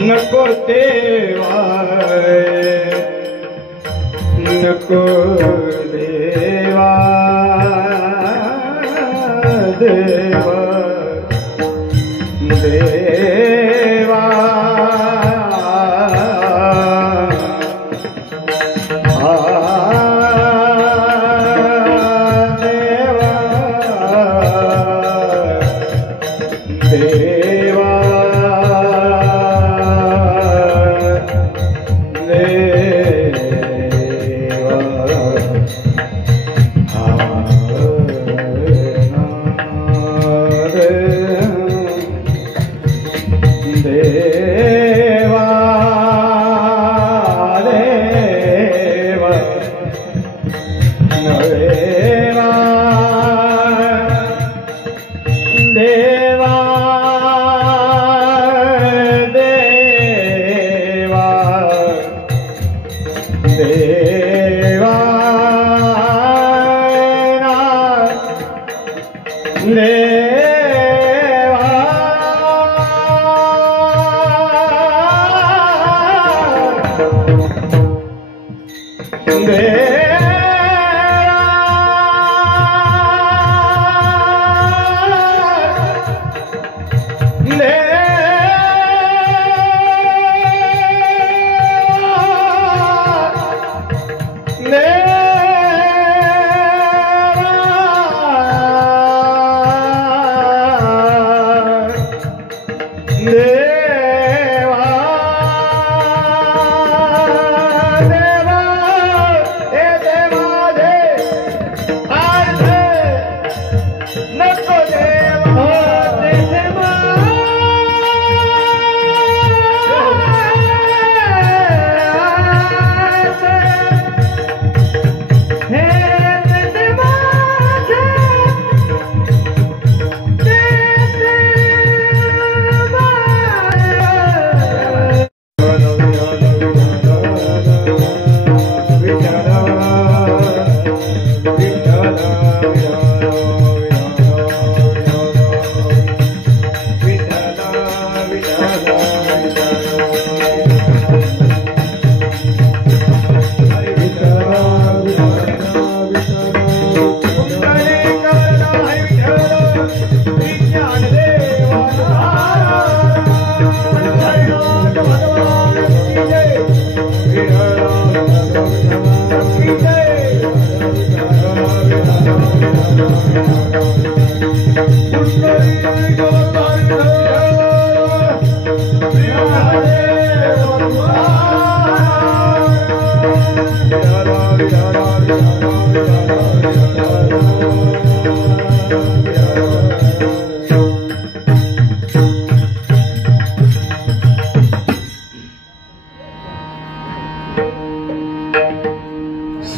नको देवा नको देवा देवा देवा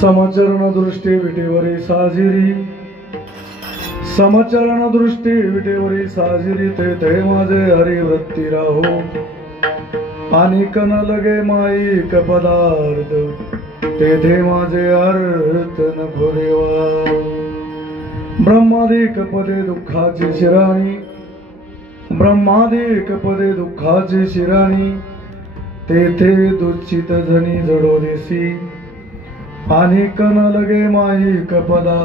समचरण दृष्टी विटेवरी साजिरी समचरण दृष्टी विटेवरी साजिरी ते माझे हरिवृत्ती राहो आणि कन लगे माईक पदार्थ ते माझे अर्थ न पुरेवा ब्रह्मादिक पदे दुःखाची शिराणी ब्रह्मादिक पदे दुःखाची शिराणी तेथे दुच्छित धनी जडो देसी आणि कन लगे माई कपदा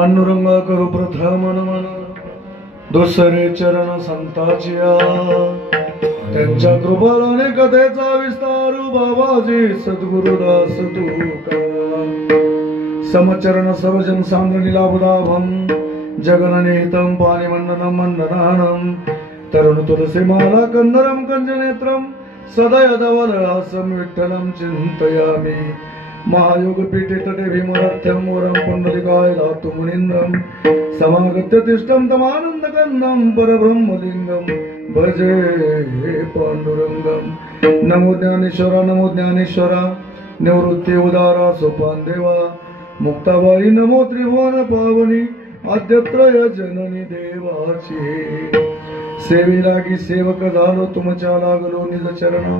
पांडुरंगा करू प्रथम नमन दुसरे चरण संताचिया त्यांच्या कृपालाने कथेचा विस्तार बाबाजी सद्गुरुदास तुका समचरण सर्वजन सांद्र लीलाबुदाभम जगननेतम पाणिमंडनम मंडनानम तरुण तुलसी माला कंदरम कंजनेत्रम सदा यदवलहासम विठ्ठलम चिंतयामि महायोग पीठे तटे भीमरथ्यम वरम पुंडलिकाय धातु मुनीन्द्रम समागत्य तिष्ठम तमानंद कंदम परब्रह्मलिंगम भजे पांडुरंगम नमो ज्ञानेश्वरा निवृत्ती उदारा सोपान देवा मुक्ताबाई नमो त्रिभुवन पावनी आद्यत्रय जननी देवाची सेवी लागी सेवक झालो तुमच्या लागलो निज चरणा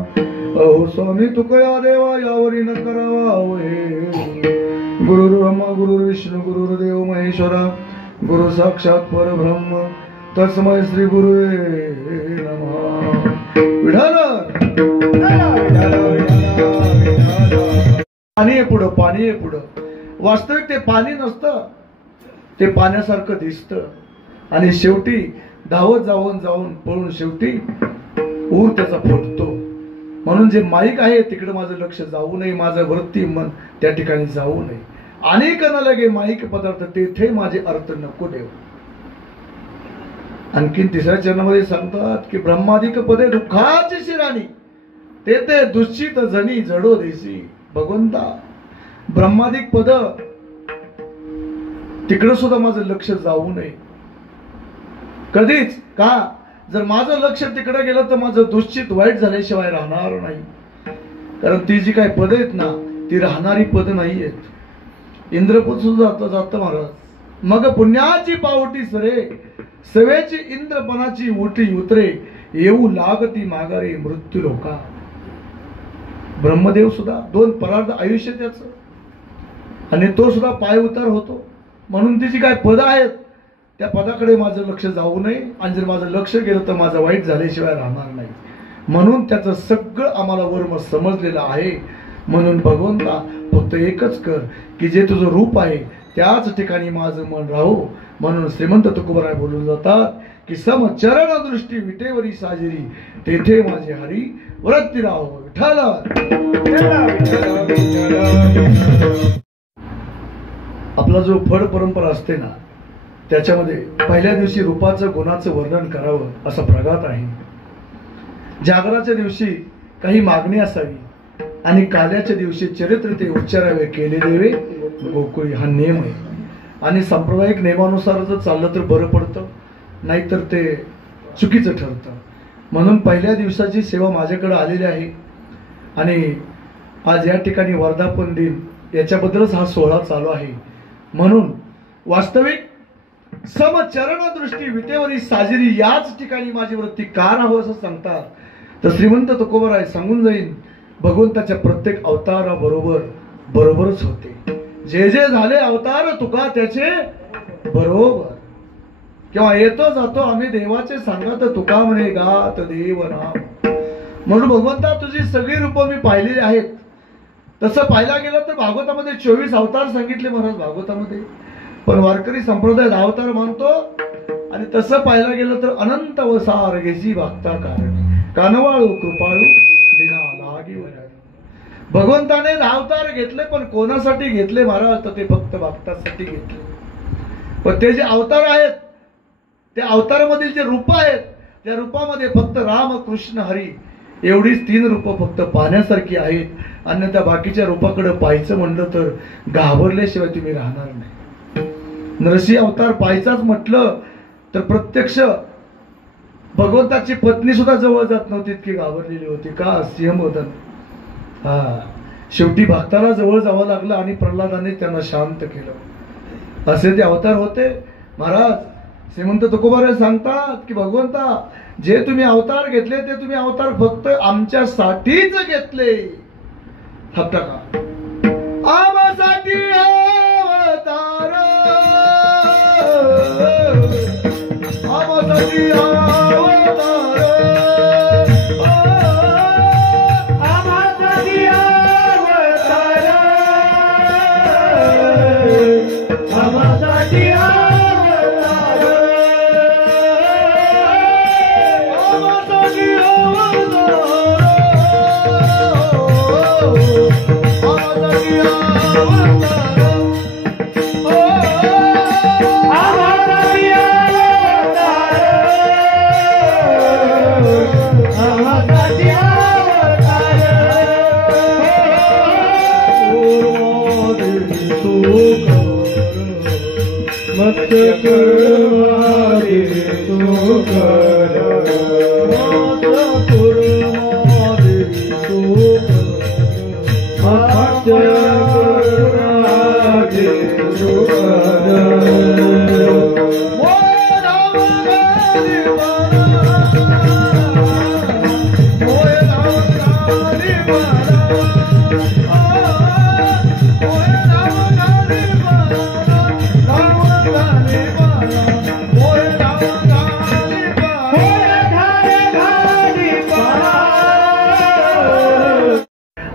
अहो स्वामी तुकया देवा यावरी न करावा होय गुरु ब्रह्मा गुरु विष्णू गुरुदेव महेश्वरा गुरु साक्षात परब्रह्म तस्मै श्री गुरुवे नमः विठाल पाणी आहे पुढं वास्तविक ते पाणी नसतं ते पाण्यासारखं दिसतं आणि शेवटी धावत जाऊन पळून शेवटी ऊर त्याचा फुटतो म्हणून जे माईक आहे तिकडे माझं लक्ष जाऊ नये माझं वृत्ती मन त्या ठिकाणी जाऊ नये अनेक न लगे माईक पदार्थ तेथे माझे अर्थ नको देव आणखीन तिसऱ्या चरणामध्ये सांगतात की ब्रह्मादिक पदे दुःखाची शिराणी तेथे दुश्चित जणी जडो देसी भगवंता ब्रह्मादिक पद तिकडे सुद्धा माझं लक्ष जाऊ नये कधीच का जर माझं लक्ष तिकडे गेलं तर माझं दुश्चित वाईट झाल्याशिवाय राहणार नाही कारण ती जी काही पद आहेत ना ती राहणारी पद नाही आहेत इंद्रपूर सुद्धा जात महाराज मग पुण्याची पावटी सरे सवेची इंद्रपणाची उठी उतरे येऊ लागती माघारी मृत्यू लोका ब्रह्मदेव सुद्धा 2 परार्ध आयुष्य त्याचं आणि तो सुद्धा पाय उतार होतो म्हणून ती जी काय पद आहेत त्या पदाकडे माझं लक्ष जाऊ नये आणि जर माझं लक्ष गेलं तर माझं वाईट झाल्याशिवाय राहणार नाही म्हणून त्याचं सगळं आम्हाला वर्म समजलेलं आहे म्हणून भगवंता फक्त एकच कर की जे तुझं रूप आहे त्याच ठिकाणी माझं मन राहू म्हणून श्रीमंत तुकोबराय बोलून जातात की सम चरण दृष्टी विटेवरी साजिरी तेथे माझे हरी वरती राहो विठ्ठल आपला जो फड परंपरा असते ना त्याच्यामध्ये पहिल्या दिवशी रूपाचं गुणाचं वर्णन करावं असा प्रघात आहे जागराच्या दिवशी काही मागणी असावी आणि काल्याच्या दिवशी चरित्र ते उच्चारावे केले देवे गोकुळी हा नियम आहे आणि सांप्रदायिक नियमानुसार जर चाललं तर बरं पडतं नाहीतर ते चुकीचं ठरतं म्हणून पहिल्या दिवसाची सेवा माझ्याकडे आलेली आहे आणि आज या ठिकाणी वर्धापन दिन याच्याबद्दलच हा सोहळा चालू आहे म्हणून वास्तविक समचरण दृष्टी विटेवरी साजिरी याच ठिकाणी माझी वृत्ती का राहावं असं सांगतात तर श्रीमंत तुकोबराय सांगून जाईन भगवंताच्या प्रत्येक अवताराबरोबरच होते जे जे झाले अवतार तुका त्याचे बरोबर किंवा येतो जातो आम्ही देवाचे सांगत तुका म्हणे गात देव नाम म्हणून भगवंता तुझी सगळी रूपं मी पाहिलेली आहेत तसं पाहायला गेलं तर भागवतामध्ये 24 अवतार सांगितले महाराज भागवतामध्ये पण वारकरी संप्रदाय अवतार मानतो आणि तसं पाहायला गेलं तर अनंत अवसार घेशी भक्ता कारण कानवाळू कृपाळू दिना लागी भगवंताने अवतार घेतले पण कोणासाठी घेतले महाराज तर ते फक्त भक्तासाठी घेतले पण ते जे अवतार आहेत त्या अवतारामधील जे रूप आहेत त्या रूपामध्ये फक्त राम कृष्ण हरी एवढीच 3 रूपं फक्त पाहण्यासारखी आहेत अन्यथा बाकीच्या रूपाकडे पाहायचं म्हणलं तर घाबरल्याशिवाय तुम्ही राहणार नाही नरसिंह अवतार पाहायचाच म्हटलं तर प्रत्यक्ष भगवंताची पत्नी सुद्धा जवळ जात नव्हती इतकी घाबरलेली होती का सिंहवदन शेवटी भक्ताला जवळ जावं लागलं आणि प्रल्हादाने त्यांना शांत केलं असे ते अवतार होते महाराज श्रीमंत तुकोबाराय सांगतात की भगवंता जे तुम्ही अवतार घेतले ते तुम्ही अवतार फक्त आमच्यासाठीच घेतले फक्त का आमसाठी अवतार आमसाठी अवतार आमसाठी अवतार आमसाठी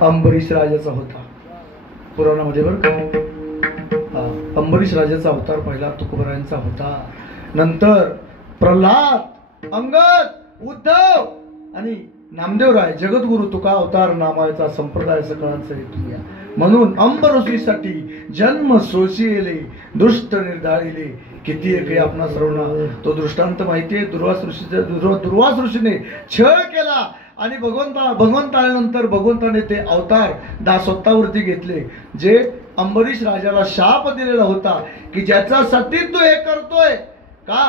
अंबरीश राजाचा होता पुराणामध्ये बरं का. अंबरीश राजाचा अवतार पहिला तुकोबरायांचा होता. नंतर प्रल्हाद, अंगद, उद्धव आणि नामदेवराय जगद्गुरु तुका अवतार नामाचा संप्रदाय सकळांचा हेतू या. म्हणून अंबऋषीसाठी जन्म सोशिले दुष्ट निर्धारिले. किती एक आपणा सर्वांना तो दृष्टांत माहितीये. दुर्वास ऋषीने छळ केला आणि भगवंत आल्यानंतर भगवंताने ते अवतार स्वतःवरती घेतले. जे अंबरीश राजाला शाप दिलेला होता की ज्याच्यासाठी तू हे करतोय का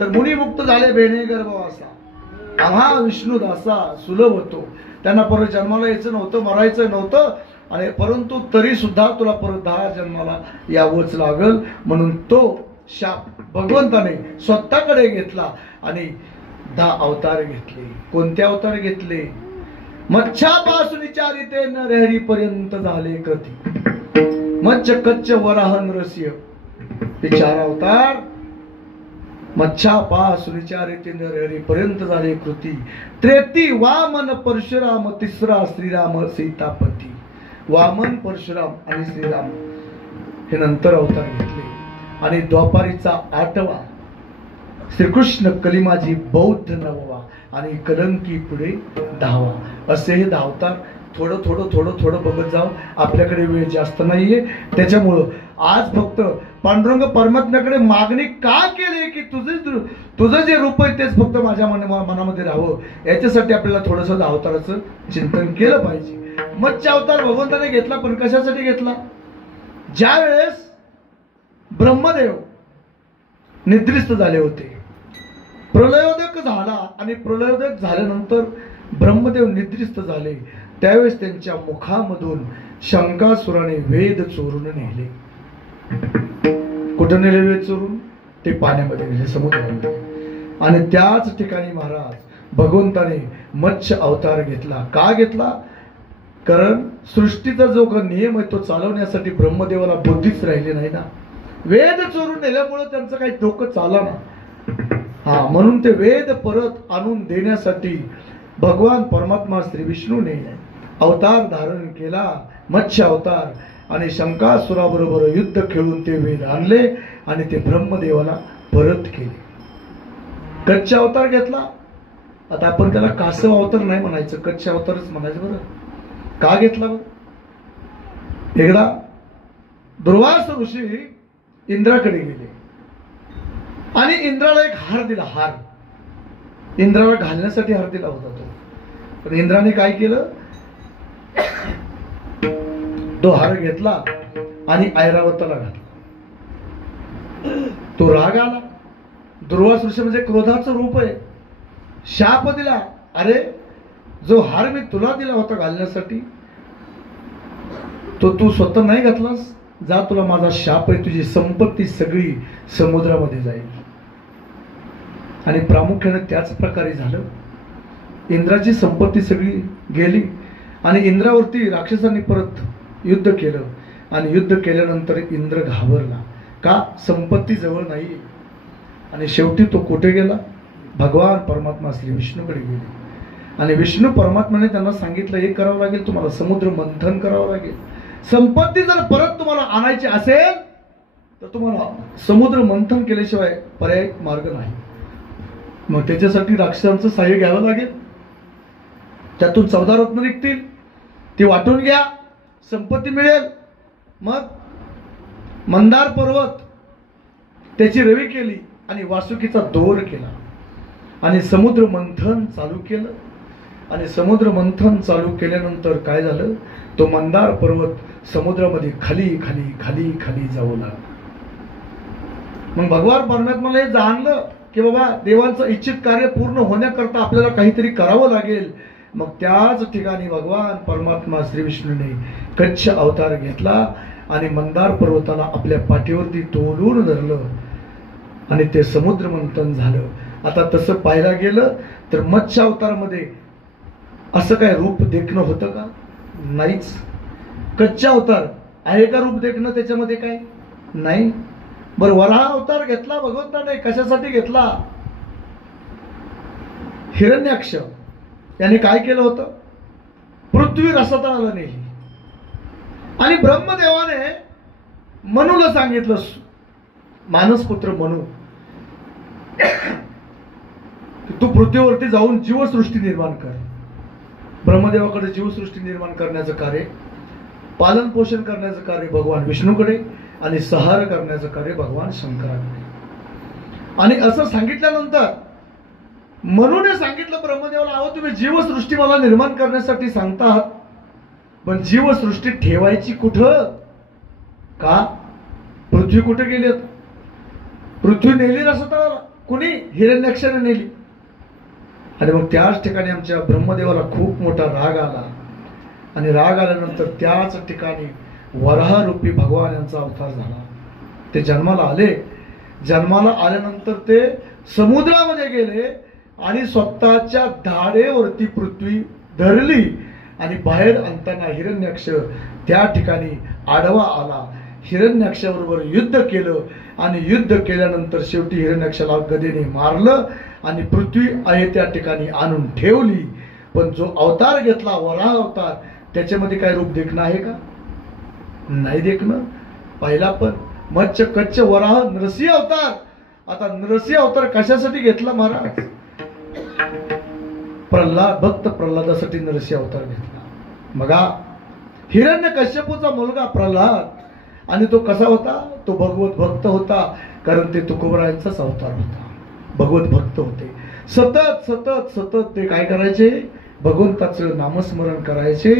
तर मुनिमुक्त झाले बेणे गर्भवासा. आम्हा विष्णू दासा सुलभ होतो. त्यांना परत जन्माला यायचं नव्हतं, मरायचं नव्हतं आणि परंतु तरी सुद्धा तुला परत 10 जन्माला यावंच लागल. म्हणून तो शाप भगवंताने स्वतःकडे घेतला आणि 10 अवतार घेतले. कोणते अवतार घेतले? मच्छापासून विचारिते नरहरी पर्यंत झाले कृती. मच्छ कच्च वराह नरसिंह हे 4 अवतार. मच्छापासून विचारिते नरहरी पर्यंत झाले कृती. त्रेती वामन परशुराम, तिसरा श्रीराम सीतापती. वामन, परशुराम आणि श्रीराम हे नंतर अवतार घेतले. आणि द्वापारीचा 8वा श्रीकृष्ण कलिमाजी बौद्ध 9वा आणि कलंकी पुढे 10वा. असे हे 10 अवतार थोडं थोडं थोडं थोडं बघत जाऊ. आपल्याकडे वेळ जास्त नाहीये. त्याच्यामुळं आज फक्त पांडुरंग परमात्म्याकडे मागणी का केली की तुझं जे रूप आहे तेच फक्त माझ्या मनामध्ये राहावं. याच्यासाठी आपल्याला थोडंसं 10 अवताराचं चिंतन केलं पाहिजे. मत्स्य अवतार भगवंताने घेतला पण कशासाठी घेतला? ज्या वेळेस ब्रह्मदेव निद्रिस्त झाले होते, प्रलयोदक झाला आणि प्रलयोदक झाल्यानंतर ब्रह्मदेव निद्रिस्त झाले, त्यावेळेस त्यांच्या मुखामधून शंकासुराने वेद चोरून नेले. कुठं नेले वेद चोरून? ते पाण्यामध्ये नेले, समुद्रामध्ये. आणि त्याच ठिकाणी महाराज भगवंताने मत्स्य अवतार घेतला. का घेतला? कारण सृष्टीचा जो नियम आहे तो चालवण्यासाठी ब्रह्मदेवाला बुद्धीच राहिली नाही ना. वेद चोरून नेल्यामुळे त्यांचं काही डोकं चाला ना. म्हणून ते वेद परत आणून देण्यासाठी भगवान परमात्मा श्री विष्णूने अवतार धारण केला, मत्स्य अवतार. आणि शंकासुराबरोबर युद्ध खेळून ते वेद आणले आणि ते ब्रह्मदेवाला परत केले. कच्चा अवतार घेतला. आता आपण त्याला कासव अवतार नाही म्हणायचं, कच्चा अवतारच म्हणायचं. बरं का घेतला? एकदा दुर्वास ऋषी इंद्राकडे गेले आणि इंद्राला एक हार दिला. हार इंद्राला घालण्यासाठी हार दिला होता तो. पण इंद्राने काय केलं? तो हार घेतला आणि ऐरावताला घातला. तो राग आला. दुर्वास ऋषी म्हणजे क्रोधाचं रूप आहे. शाप दिला, अरे जो हार मी तुला दिला होता घालण्यासाठी तो तू स्वतः नाही घातलास, जा तुला माझा शाप आहे, तुझी संपत्ती सगळी समुद्रामध्ये जाईल. आणि प्रामुख्याने त्याच प्रकारे झालं. इंद्राची संपत्ती सगळी गेली आणि इंद्रावरती राक्षसांनी परत युद्ध केलं. आणि युद्ध केल्यानंतर इंद्र घाबरला. का? संपत्ती जवळ नाही. आणि शेवटी तो कुठे गेला? भगवान परमात्मा श्री विष्णूकडे गेले. आणि विष्णू परमात्म्याने त्यांना सांगितलं, हे करावं लागेल तुम्हाला, समुद्र मंथन करावं लागेल. संपत्ती जर परत तुम्हाला आणायची असेल तर तुम्हाला समुद्र मंथन केल्याशिवाय पर्याय मार्ग नाही. मग त्याच्यासाठी राक्षसांचं सहाय्य घ्यावं लागेल. त्यातून 14 रत्न निघतील, ती वाटून घ्या, संपत्ती मिळेल. मग मंदार पर्वत त्याची रवी केली आणि वासुकीचा दोर केला आणि समुद्र मंथन चालू केलं. आणि समुद्र मंथन चालू केल्यानंतर काय झालं, तो मंदार पर्वत समुद्रामध्ये खाली खाली खाली खाली जाऊ लागला. मग भगवान परमात्म्याला हे जाणलं की बाबा देवांचं इच्छित कार्य पूर्ण होण्याकरता आपल्याला काहीतरी करावं लागेल. मग त्याच ठिकाणी भगवान परमात्मा श्री विष्णूने कच्छ अवतार घेतला आणि मंदार पर्वताला आपल्या पाठीवरती तोलून धरलं आणि ते समुद्र मंथन झालं. आता तसं पाहायला गेलं तर मत्स्य अवतारामध्ये असं काय रूप देखणं होतं का? नाहीच. कच्चा अवतार आहे का रूप देखणं त्याच्यामध्ये? काय नाही. बरं, वराह अवतार घेतला भगवंताने, कशासाठी घेतला? हिरण्याक्ष याने काय केलं होतं? पृथ्वी रसातळाला नेली आणि ब्रह्मदेवाने मनूला सांगितलं, मानसपुत्र मनू, तू पृथ्वीवरती जाऊन जीवसृष्टी निर्माण कर. ब्रह्मदेवाकडे जीवसृष्टी निर्माण करण्याचं कार्य, पालन पोषण करण्याचं कार्य भगवान विष्णूकडे आणि संहार करण्याचं कार्य भगवान शंकराकडे. आणि असं सांगितल्यानंतर मनूने सांगितलं ब्रह्मदेवाला, अहो तुम्ही जीवसृष्टी मला निर्माण करण्यासाठी सांगतात, पण जीवसृष्टी ठेवायची कुठं? का? पृथ्वी कुठे गेली? पृथ्वी नेली रसातळाला. कुणी? हिरण्याक्षाने नेली. आणि मग त्याच ठिकाणी आमच्या ब्रह्मदेवाला खूप मोठा राग आला आणि राग आल्यानंतर त्याच ठिकाणी वराह रूपी भगवान यांचा अवतार झाला. ते जन्माला आले. जन्माला आल्यानंतर ते समुद्रामध्ये गेले आणि स्वतःच्या धाडेवरती पृथ्वी धरली आणि बाहेर आणताना हिरण्याक्ष त्या ठिकाणी आडवा आला. हिरण्याक्षाबरोबर युद्ध केलं आणि युद्ध केल्यानंतर शेवटी हिरण्याक्षाला गदेने मारलं आणि पृथ्वी आहे त्या ठिकाणी आणून ठेवली. पण जो अवतार घेतला वराह अवतार, त्याच्यामध्ये काय रूप देखणं आहे का? नाही देखणं. पहिला पण मत्स्य कच्छ वराह नरसिंह अवतार. आता नरसिंह अवतार कशासाठी घेतला महाराज? प्रल्हाद, भक्त प्रल्हादासाठी नरसिंह अवतार घेतला. बघा, हिरण्यकश्यपूचा मुलगा प्रल्हाद, आणि तो कसा होता? तो भगवत भक्त होता, कारण ते तुकोबरायांचाच अवतार होता. भगवत भक्त होते. सतत सतत सतत ते काय करायचे? भगवंताचं नामस्मरण करायचे.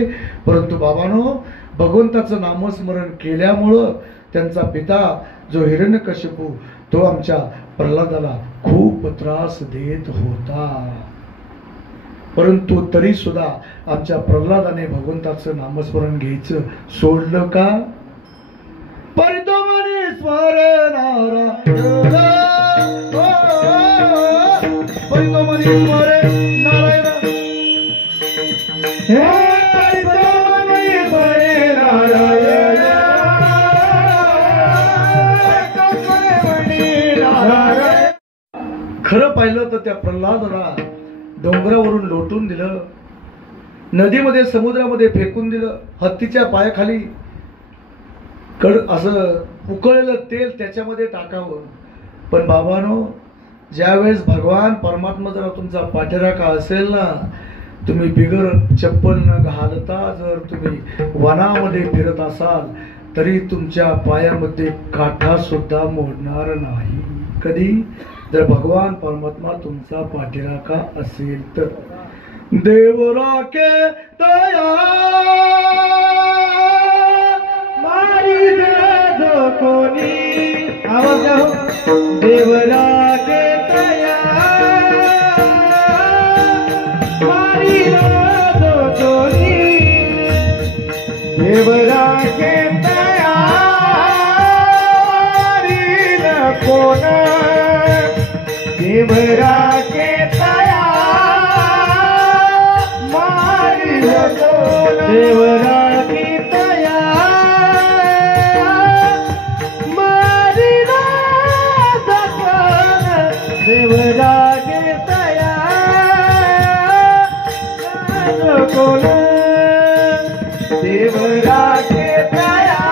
परंतु बाबांनो, भगवंताचं नामस्मरण केल्यामुळं त्यांचा पिता जो हिरण्यकश्यपू, तो आमच्या प्रल्हादाला खूप त्रास देत होता. परंतु तरी सुद्धा आमच्या प्रल्हादाने भगवंताचं नामस्मरण घ्यायचं सोडलं का? परितोमनी स्मरणारा परितोमनी स्मरे नारायण, हे परितोमनी स्मरे नारायण, खरं पाहिलं तर त्या प्रल्हादाला डोंगरावरून लोटून दिलं, नदीमध्ये समुद्रामध्ये फेकून दिलं, हत्तीच्या पायाखाली असं उकळलेलं तेल त्याच्यामध्ये टाकावं. पण बाबांनो, ज्यावेळेस भगवान परमात्मा जर तुमचा पाठीराखा असेल ना, तुम्ही बिगर चप्पल न घालता जर तुम्ही वनामध्ये फिरत असाल तरी तुमच्या पायामध्ये काठा सुद्धा मोडणार नाही. कधी? जर भगवान परमात्मा तुमचा पाठीराखा असेल तर. देव राखे तया मारी जो कोणी, आवाज द्या हो. देव राखे तया मारी जो कोणी, देव राखे तया मारी कोण, देव राखे तया मारी कोण, देव राखे तया मारी कोण, देव राखे तया कोण, देव राखे तया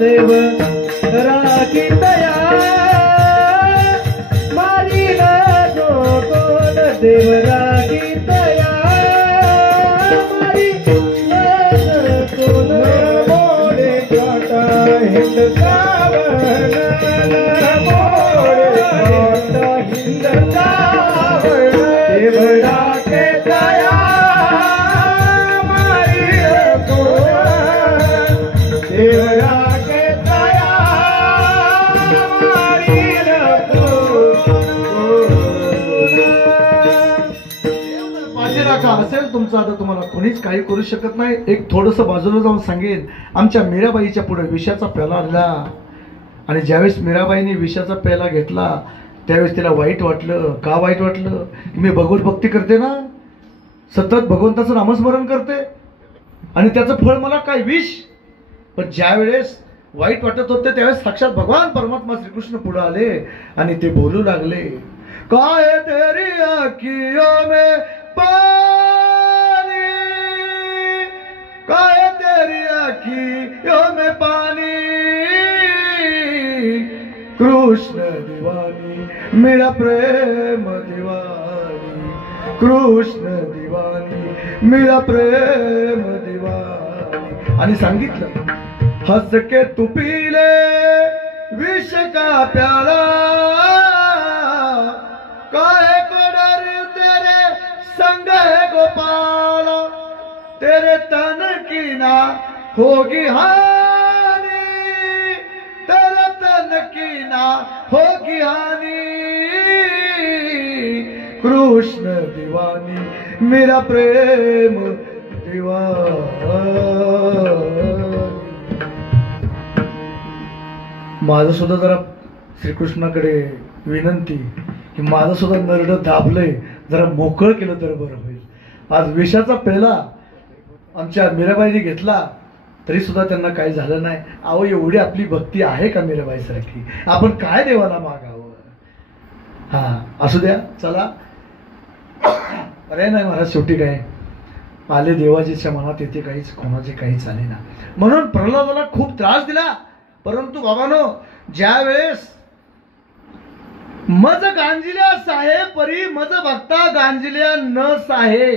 देव राखितया मारिला जो कोण देव राखितया मारिला कोण मोरे काटा हिंद सावण मोरे काटा हिंद सावण देव राखितया मारिला कोण देव राखितया मारिला माझी राखा असेल तुमचं आता तुम्हाला कोणीच काही करू शकत नाही. एक थोडंसं बाजूला जाऊन सांगेन, आमच्या मीराबाईच्या पुढे विषाचा प्याला आला आणि ज्यावेळेस मीराबाईने विषाचा प्याला घेतला त्यावेळेस तिला वाईट वाटलं. का वाईट वाटलं? की मी भगवत भक्ती करते ना, सतत भगवंताचं नामस्मरण करते आणि त्याचं फळ मला काय विष. पण ज्या वेळेस वाईट वाटत होते त्यावेळेस साक्षात भगवान परमात्मा श्रीकृष्ण पुढे आले आणि ते बोलू लागले, काय तेरी आँखियों में पानी, काय तेरी आँखियों में पानी, कृष्ण दीवानी मेरा प्रेम दीवानी, कृष्ण दीवानी मेरा प्रेम दीवानी. आणि सांगितलं, हंस के तू पी ले विष का प्याला, काहे को डर तेरे संग है गोपाल, तेरे तन की ना होगी हानि, तेरे तन की ना होगी हानि, कृष्ण दीवानी मेरा प्रेम दीवानी. माझं सुद्धा जरा श्रीकृष्णाकडे विनंती की माझं सुद्धा नरड दाबलंय, जरा मोकळ केलं तर बरं होईल. आज विषाचा पेला आमच्या मीराबाईने घेतला तरी सुद्धा त्यांना काही झालं नाही. अहो, एवढी आपली भक्ती आहे का मीराबाई सारखी? आपण काय देवाला मागावं? हा, असू द्या, चला. अरे नाही महाराज, शेवटी काय आले देवाजीच्या मनात येते, काहीच कोणाचे काही चाले ना. म्हणून प्रल्हादाला खूप त्रास दिला. परंतु बाबानो, ज्या वेळेस मज गांजिल्या साहे परी मज भक्ता गांजिल्या न साहे.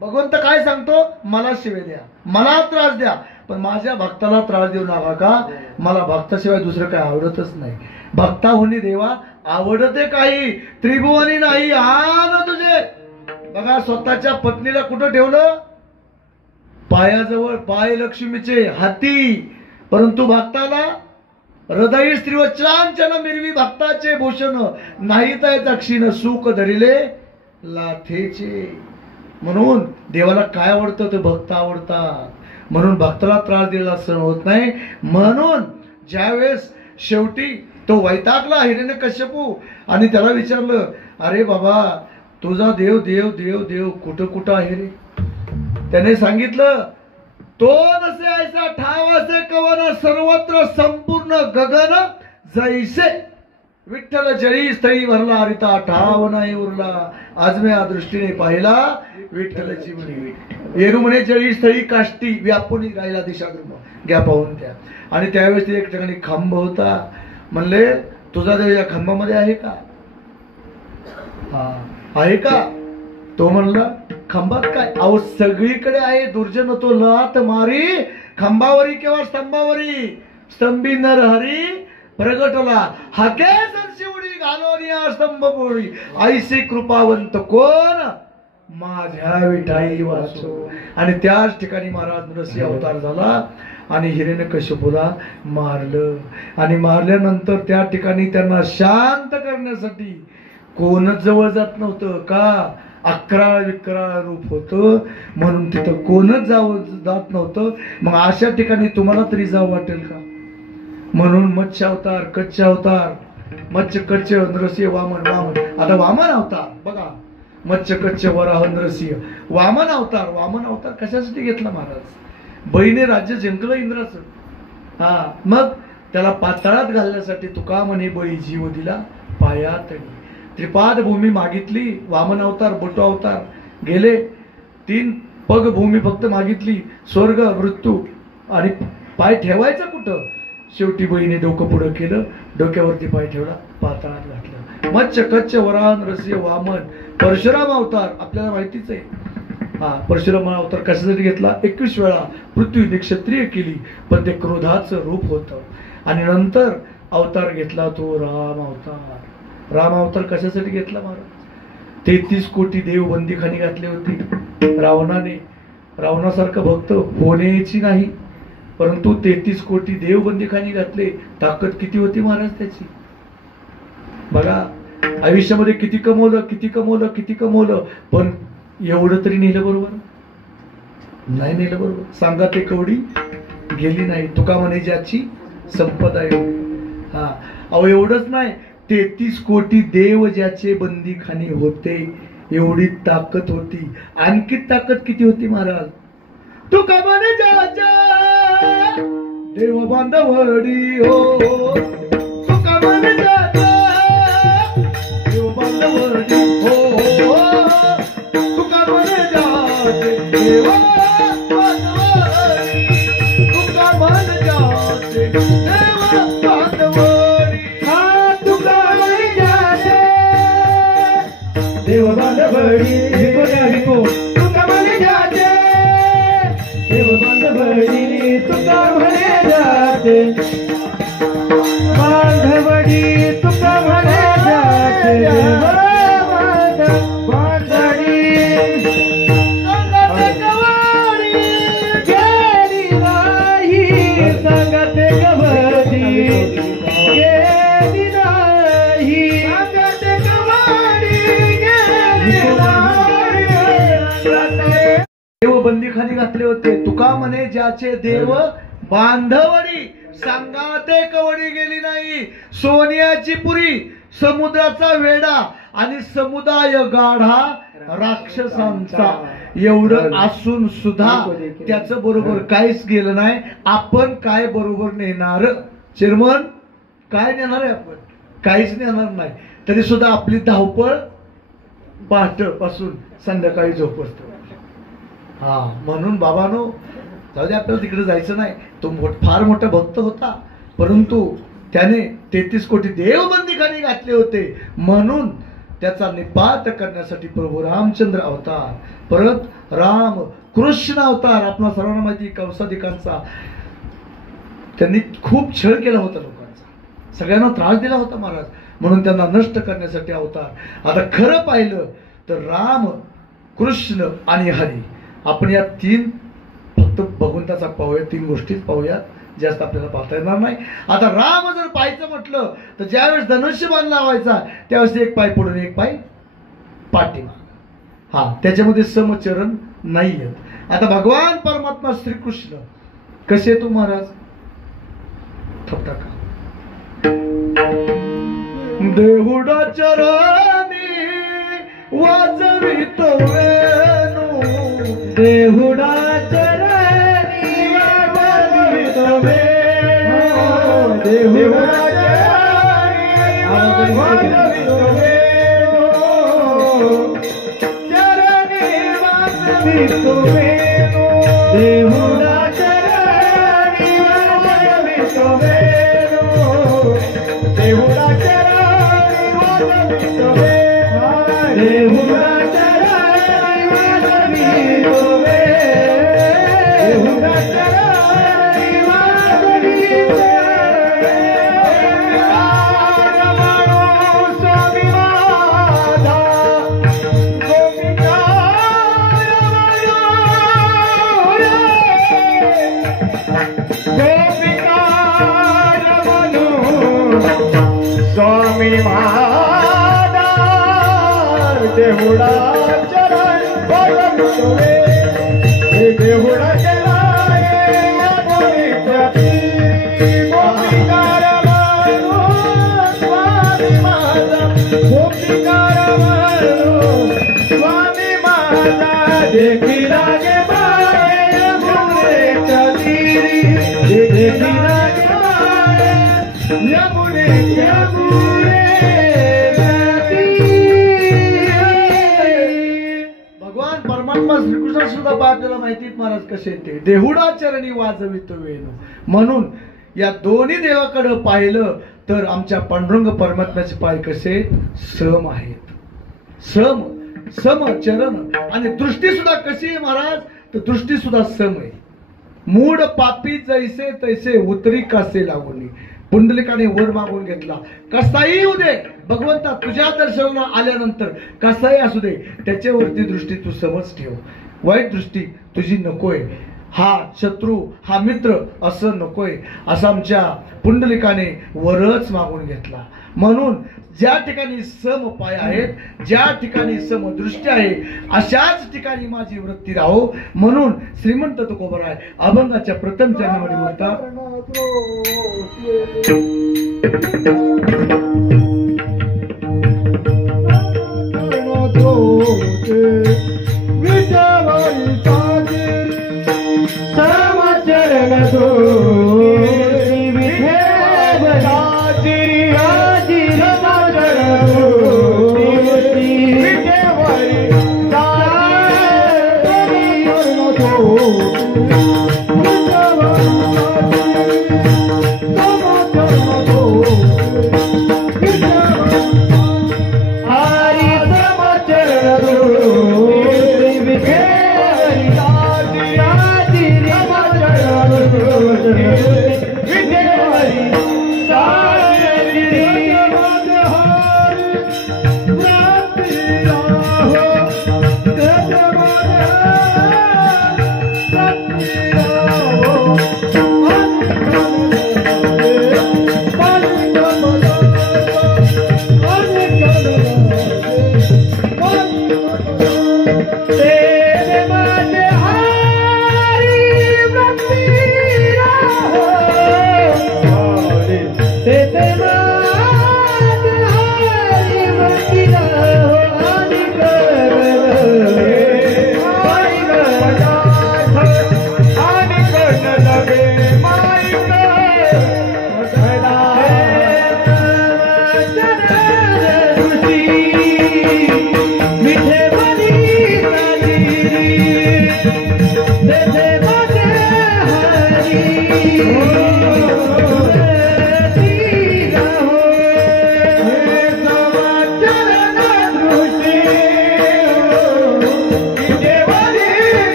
भगवंत काय सांगतो? मला शिवे द्या, मला त्रास द्या, पण माझ्या भक्ताला त्रास देऊ नका का. मला भक्ताशिवाय दुसरं काही आवडतच नाही. भक्ताहुनी देवा आवडते काही, त्रिभुवनी नाही आन तुझे. बघा, स्वतःच्या पत्नीला कुठं ठेवलं? पायाजवळ, पाय लक्ष्मीचे हाती. परंतु भक्ताला हृदय स्त्रीवच्चांचन मिरवी भक्ताचे भूषण, नाही तर दक्षिण सुख धरिले लाथेचे. म्हणून देवाला काय आवडतं? ते भक्त आवडतात. म्हणून भक्ताला त्रास दिला सहन होत नाही. म्हणून ज्यावेळेस शेवटी तो वैतागला हिरण्यकश्यपू आणि त्याला विचारलं, अरे बाबा, तुझा देव देव देव देव कुठं कुठं आहे रे? त्याने सांगितलं, तो नसे ऐसा ठाव असे कवन, सर्वत्र संपूर्ण गगन जैसे. विठ्ठल जळी स्थळी भरला, हरिता ठाव नाही उरला. आज मी या दृष्टीने पाहिला विठ्ठलची म्हणी. येरू म्हणे जळी स्थळी काष्टी व्यापून राहिला दिशागृह घ्या पाहून त्या. आणि त्यावेळेस ते एक ठिकाणी खांब होता. म्हणले, तुझा देव या खांबामध्ये आहे का? हा, आहे का? तो म्हणला, खांबात काय? अहो, सगळीकडे आहे. दुर्जन तो लात मारी खांबावरी किंवा स्तंभावरी, स्तंभी नर हरी प्रगटला, हाके संशिवडी घालोनिया स्तंभ पोळी. ऐसी कृपावंत कोण? माझ्या विठाई वाचो. आणि त्याच ठिकाणी महाराज नरसिंह अवतार झाला आणि हिरण्यकश्यपूला मारलं. आणि मारल्यानंतर त्या ठिकाणी त्यांना शांत करण्यासाठी कोणच जवळ जात नव्हतं. का? अकराळ विक्राळ रूप होतं, म्हणून तिथं कोणच जात नव्हतं. मग अशा ठिकाणी तुम्हाला तरी जावं वाटेल का? म्हणून मत्स्य अवतार, कच्छ अवतार, मत्स्य कच्छ नरसिंह वामन. वामन आता वामन अवतार बघा, मत्स्य कच्छ वराह नरसिंह वामन अवतार. वामन अवतार कशासाठी घेतला महाराज? बहीने राज्य जिंकलं इंद्राचं. हा, मग त्याला पाताळात घालण्यासाठी तुका म्हणे बळी जीव दिला पायात. त्रिपाद भूमी मागितली. वामन अवतार, बटू अवतार गेले. 3 पग भूमी फक्त मागितली, स्वर्ग मृत्यू. आणि पाय ठेवायचा कुठं? शेवटी बहिणी डोकं पुढं केलं, डोक्यावरती पाय ठेवला, पाताळात घातलं. मच्छ कच्छ वरान रस्य वामन परशुराम अवतार आपल्याला माहितीच आहे. परशुराम अवतार कशासाठी घेतला? 21 वेळा पृथ्वी क्षत्रिय केली, पण ते क्रोधाचं रूप होतं. आणि नंतर अवतार घेतला तो राम अवतार. राम अवतार कशासाठी घेतला महाराज? 33 कोटी देव बंदीखानी घातले होते रावणाने. रावणासारखं भक्त होण्याची नाही, परंतु 33 कोटी देव बंदीखानी घातले. ताकद किती होती महाराज त्याची? बघा, आयुष्यामध्ये किती कमवलं, किती कमवलं, किती कमवलं, पण एवढं तरी नेलं बरोबर नाही? नेलं बरोबर? सांगा ते कवडी गेली नाही. तुका म्हणे ज्याची संपदा एवढी. अहो एवढंच नाही, 33 कोटी देव ज्याचे बंदीखानी होते, एवढी ताकद होती. आणखी ताकद किती होती महाराज? तुका म्हणे ज्याच्या देव बांधवडी हो, तुका म्हणे ज्याच्या देव बांधवडी हो, तुका म्हणे ज्याचे देव बांधवडी, तुका म्हणे ज्याचे देव बांधवडी. देव बांधवडी तुका म्हणे जाते, देव बांधवडी तुका म्हणे जाते, बांधवडी तुका म्हणे जाते, बांधवडी संगते गवडी गेली नाही, संगते गवडी गेली नाही, संगते गवडी देव बंदीखानी घातले होते. तुका म्हणे ज्याचे देव बांधवडी, सांगाते कवडी गेली नाही. सोन्याची पुरी, समुद्राचा वेडा आणि समुदाय गाढा राक्षसांचा, एवढं असून सुद्धा त्याचं बरोबर काहीच गेलं नाही. आपण काय बरोबर नेणार? चिरमन काय नेणार आहे? आपण काहीच नेणार नाही. तरी सुद्धा आपली धावपळ पहाटे पासून संध्याकाळी झोप असतो. म्हणून बाबानो, जाऊ दे, आपल्याला तिकडे जायचं नाही. तो फार मोठा भक्त होता, परंतु त्याने 33 कोटी देव बंदीखानी घातले होते. म्हणून त्याचा निपात करण्यासाठी प्रभू रामचंद्र अवतार, परत राम कृष्ण अवतार, आपला सर्वांना माहिती कंसाधिकांचा, त्यांनी खूप छळ केला होता लोकांचा, सगळ्यांना त्रास दिला होता महाराज. म्हणून त्यांना नष्ट करण्यासाठी अवतार. आता खरं पाहिलं तर राम, कृष्ण आणि हरी, आपण या 3 फक्त भगवंताचा पाहूया, 3 गोष्टीच पाहूयात, जास्त आपल्याला पाहता येणार नाही. आता राम जर पाहायचं म्हटलं तर ज्यावेळेस धनुष्यबाण लावायचा त्यावेळेस एक पाय पुढून एक पाय पाठीमाग, त्याच्यामध्ये समचरण नाहीये. आता भगवान परमात्मा श्रीकृष्ण कसे तू महाराज? थपटाका देहुडा चरणी वाजवितो वेणू, देहुडा चरणी वाजवितो वेणू, देहुडा चरणी वाजवितो वेणू, चरणी वाजवितो वेणू, देहुडा चरणी वाजवितो वेणू, देहुडा चरणी वाजवितो वेणू, देहुडा चरणी वाजवितो वेणू, देहुडा चरणी वाजवितो वेणू. स्वामी माझा गोपिका गोपिका स्वामी महादा देहुडा चरण वाजवितो वेणू, देहुडा चरण वाजवितो गोपिकार म्हणू स्वामी माझा, गोपिकार म्हणू स्वामी माझा, देखी लागे माये यमुनेच्या तीरी, देखी लागे माये यमुनेच्या तीरी. भगवान परमात्मा श्रीकृष्ण सुद्धा आपल्याला माहितीत महाराज कसे ते देहुडा चरणी वाजवितो वेणू. म्हणून या दोन्ही देवाकडे पाहिलं तर आमच्या पांडुरंग परमात्म्याचे पाय कसे सम आहेत. सम सम चरण. आणि दृष्टी सुद्धा कशी आहे महाराज, तर दृष्टी सुद्धा सम आहे. मूड पापी जैसे तैसे उतरी कासे लागून. पुंडलिकाने वर मागून घेतला. कसाही येऊ दे भगवंता, तुझ्या दर्शनाला आल्यानंतर कसाही असू दे, त्याच्यावरती दृष्टी तू समज ठेव. वाईट दृष्टी तुझी नकोय. हा शत्रू हा मित्र असं नकोय, असं आमच्या पुंडलिकाने वरच मागून घेतला. म्हणून ज्या ठिकाणी सम पाय आहेत, ज्या ठिकाणी समदृष्टी आहे, अशाच ठिकाणी माझी वृत्ती राहो. म्हणून श्रीमंत तुकोबराय अभंगाच्या प्रथम चरणामध्ये बोलतात,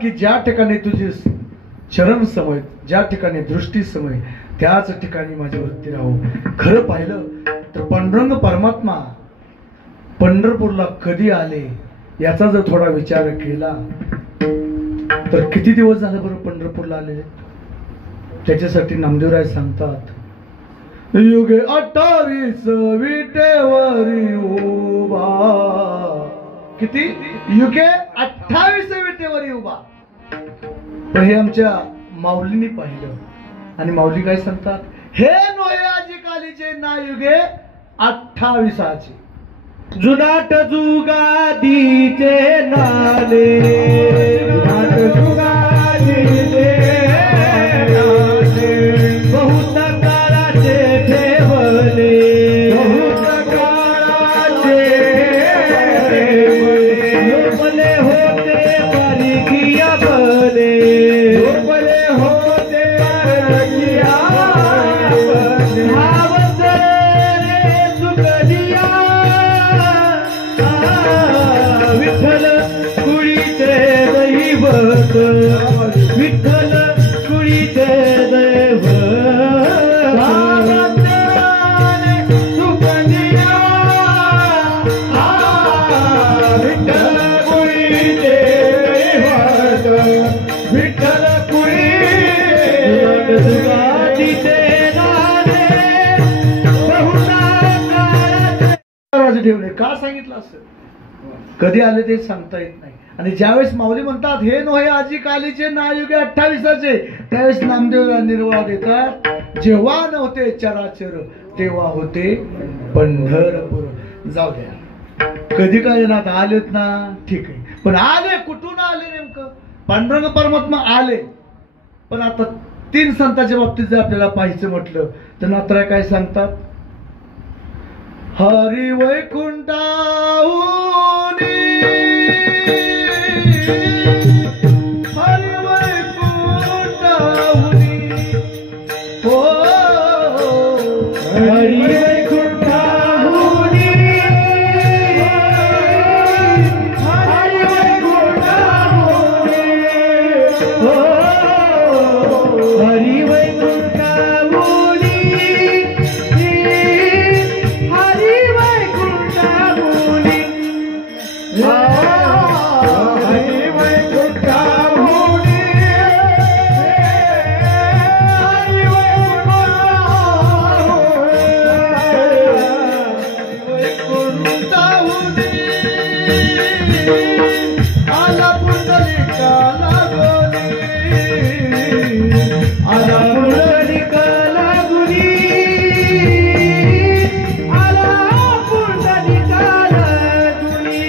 की ज्या ठिकाणी तुझे चरण समय, ज्या ठिकाणी दृष्टी समय, त्याच ठिकाणी माझी वृत्ती राहो. खरं पाहिलं तर पांडुरंग परमात्मा पंढरपूरला कधी आले याचा जर थोडा विचार केला तर किती दिवस झाले बरं पंढरपूरला आलेले. त्याच्यासाठी नामदेवराय सांगतात, युगे 28 विटेवरी उभा. किती? युगे 28 विटेवरी उभा. पण हे आमच्या माऊलींनी पाहिलं आणि माऊली काय सांगतात, हे नोहे आजी कालीचे ना युगे 28. जुनाट जुगादीचे नाले, जुनाट जुगादीचे नाले, बहुत काळाचे ठेवले, बहुत काळाचे लोपले होते परिकिया बले, लोपले होते परिकिया बले, भावत रे सुखदिया विठ्ठल कुळीचे दैवत, विठ्ठल कुळीचे दैवत, सुकन्या विठ्ठल कुळीचे दैवत, विठ्ठल कुळीचे नाले बहुता ठेवले. का सांगितलं असं, कधी आले ते सांगता येत नाही. आणि ज्यावेळेस माऊली म्हणतात हे नोहे आजी कालीचे ना युगे 28, त्यावेळेस नामदेवला निर्वाळ देतात, जेव्हा नव्हते चराचर तेव्हा होते पंढरपूर. जाऊ द्या, कधी काय ना आता आलेत ना, ठीक आहे, पण आले कुठून आले नेमकं? पांडुरंग परमात्मा आले, पण आता तीन संतांच्या बाबतीत जर आपल्याला पाहायचं म्हटलं तर नात्राय काय सांगतात? हरी वैकुंठाहुनी हरी वैकुंठाहुनी हो हरी वैकुंठाहुनी हरी वैकुंठाहुनी हो हरी वैकुंठाहुनी हरी वैकुंठाहुनी हरी वैकुंठाहुनी आला पुंडलिका लागुनी आला पुंडलिका लागुनी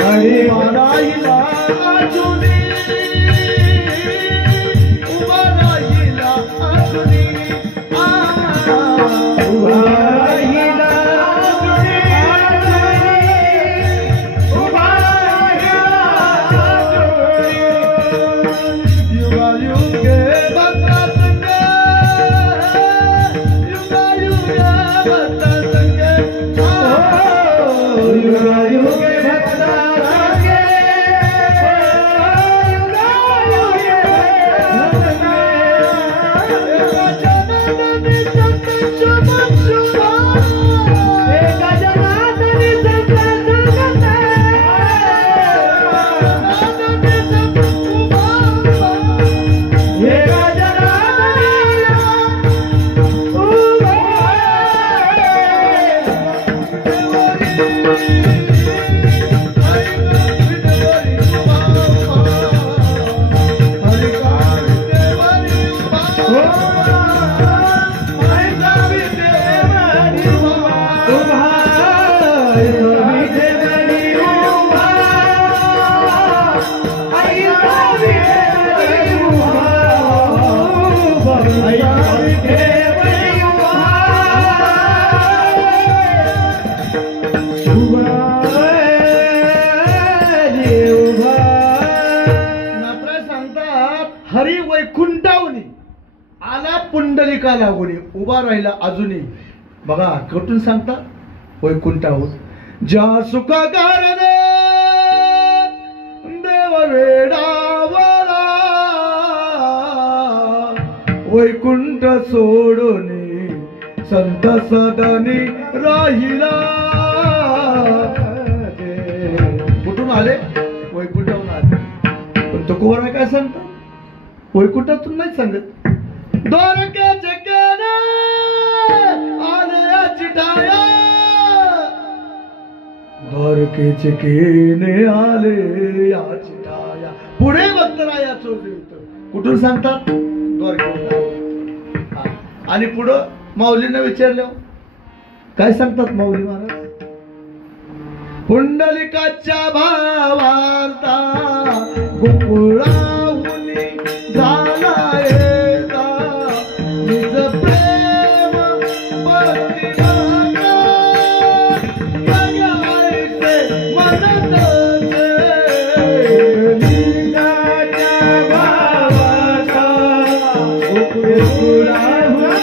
हरी मानाईला अजुनी उभा राहिला अजुनी उभा राहिला उभा युगे भक्ता संग युगे भक्ता संग युगे भक्ता संगे एका जनार्दनी संत एका जनार्दनीला हरी वैकुंठाहुनी आला पुंडलिका लागुनी उभा राहिला अजूनही. बघा कुठून सांगतात? वैकुंठाहून. ज्या सुखा कारणे देव वेडावला वैकुंठ सोडून संत सदनी राहिला. कुठून आले? वैकुंठाहून आले. पण तो कोरा काय सांगतात? वैकुंठातून नाही सांगत. द्वारकेचे केने आले चिटाया द्वारकेचे केने आले या चिटाया. पुढे भक्तरायाचं होतं. कुठून सांगतात? द्वारकेहून. आणि पुढं माऊलीनं विचारलं काय सांगतात माऊली महाराज? पुंडलिकाच्या भावार्था गोकुळाहुनी झाला येता निज प्रेम भक्तिभागा जगायचे मनतचे. पुंडलिकाच्या भावार्था गोकुळाहुनी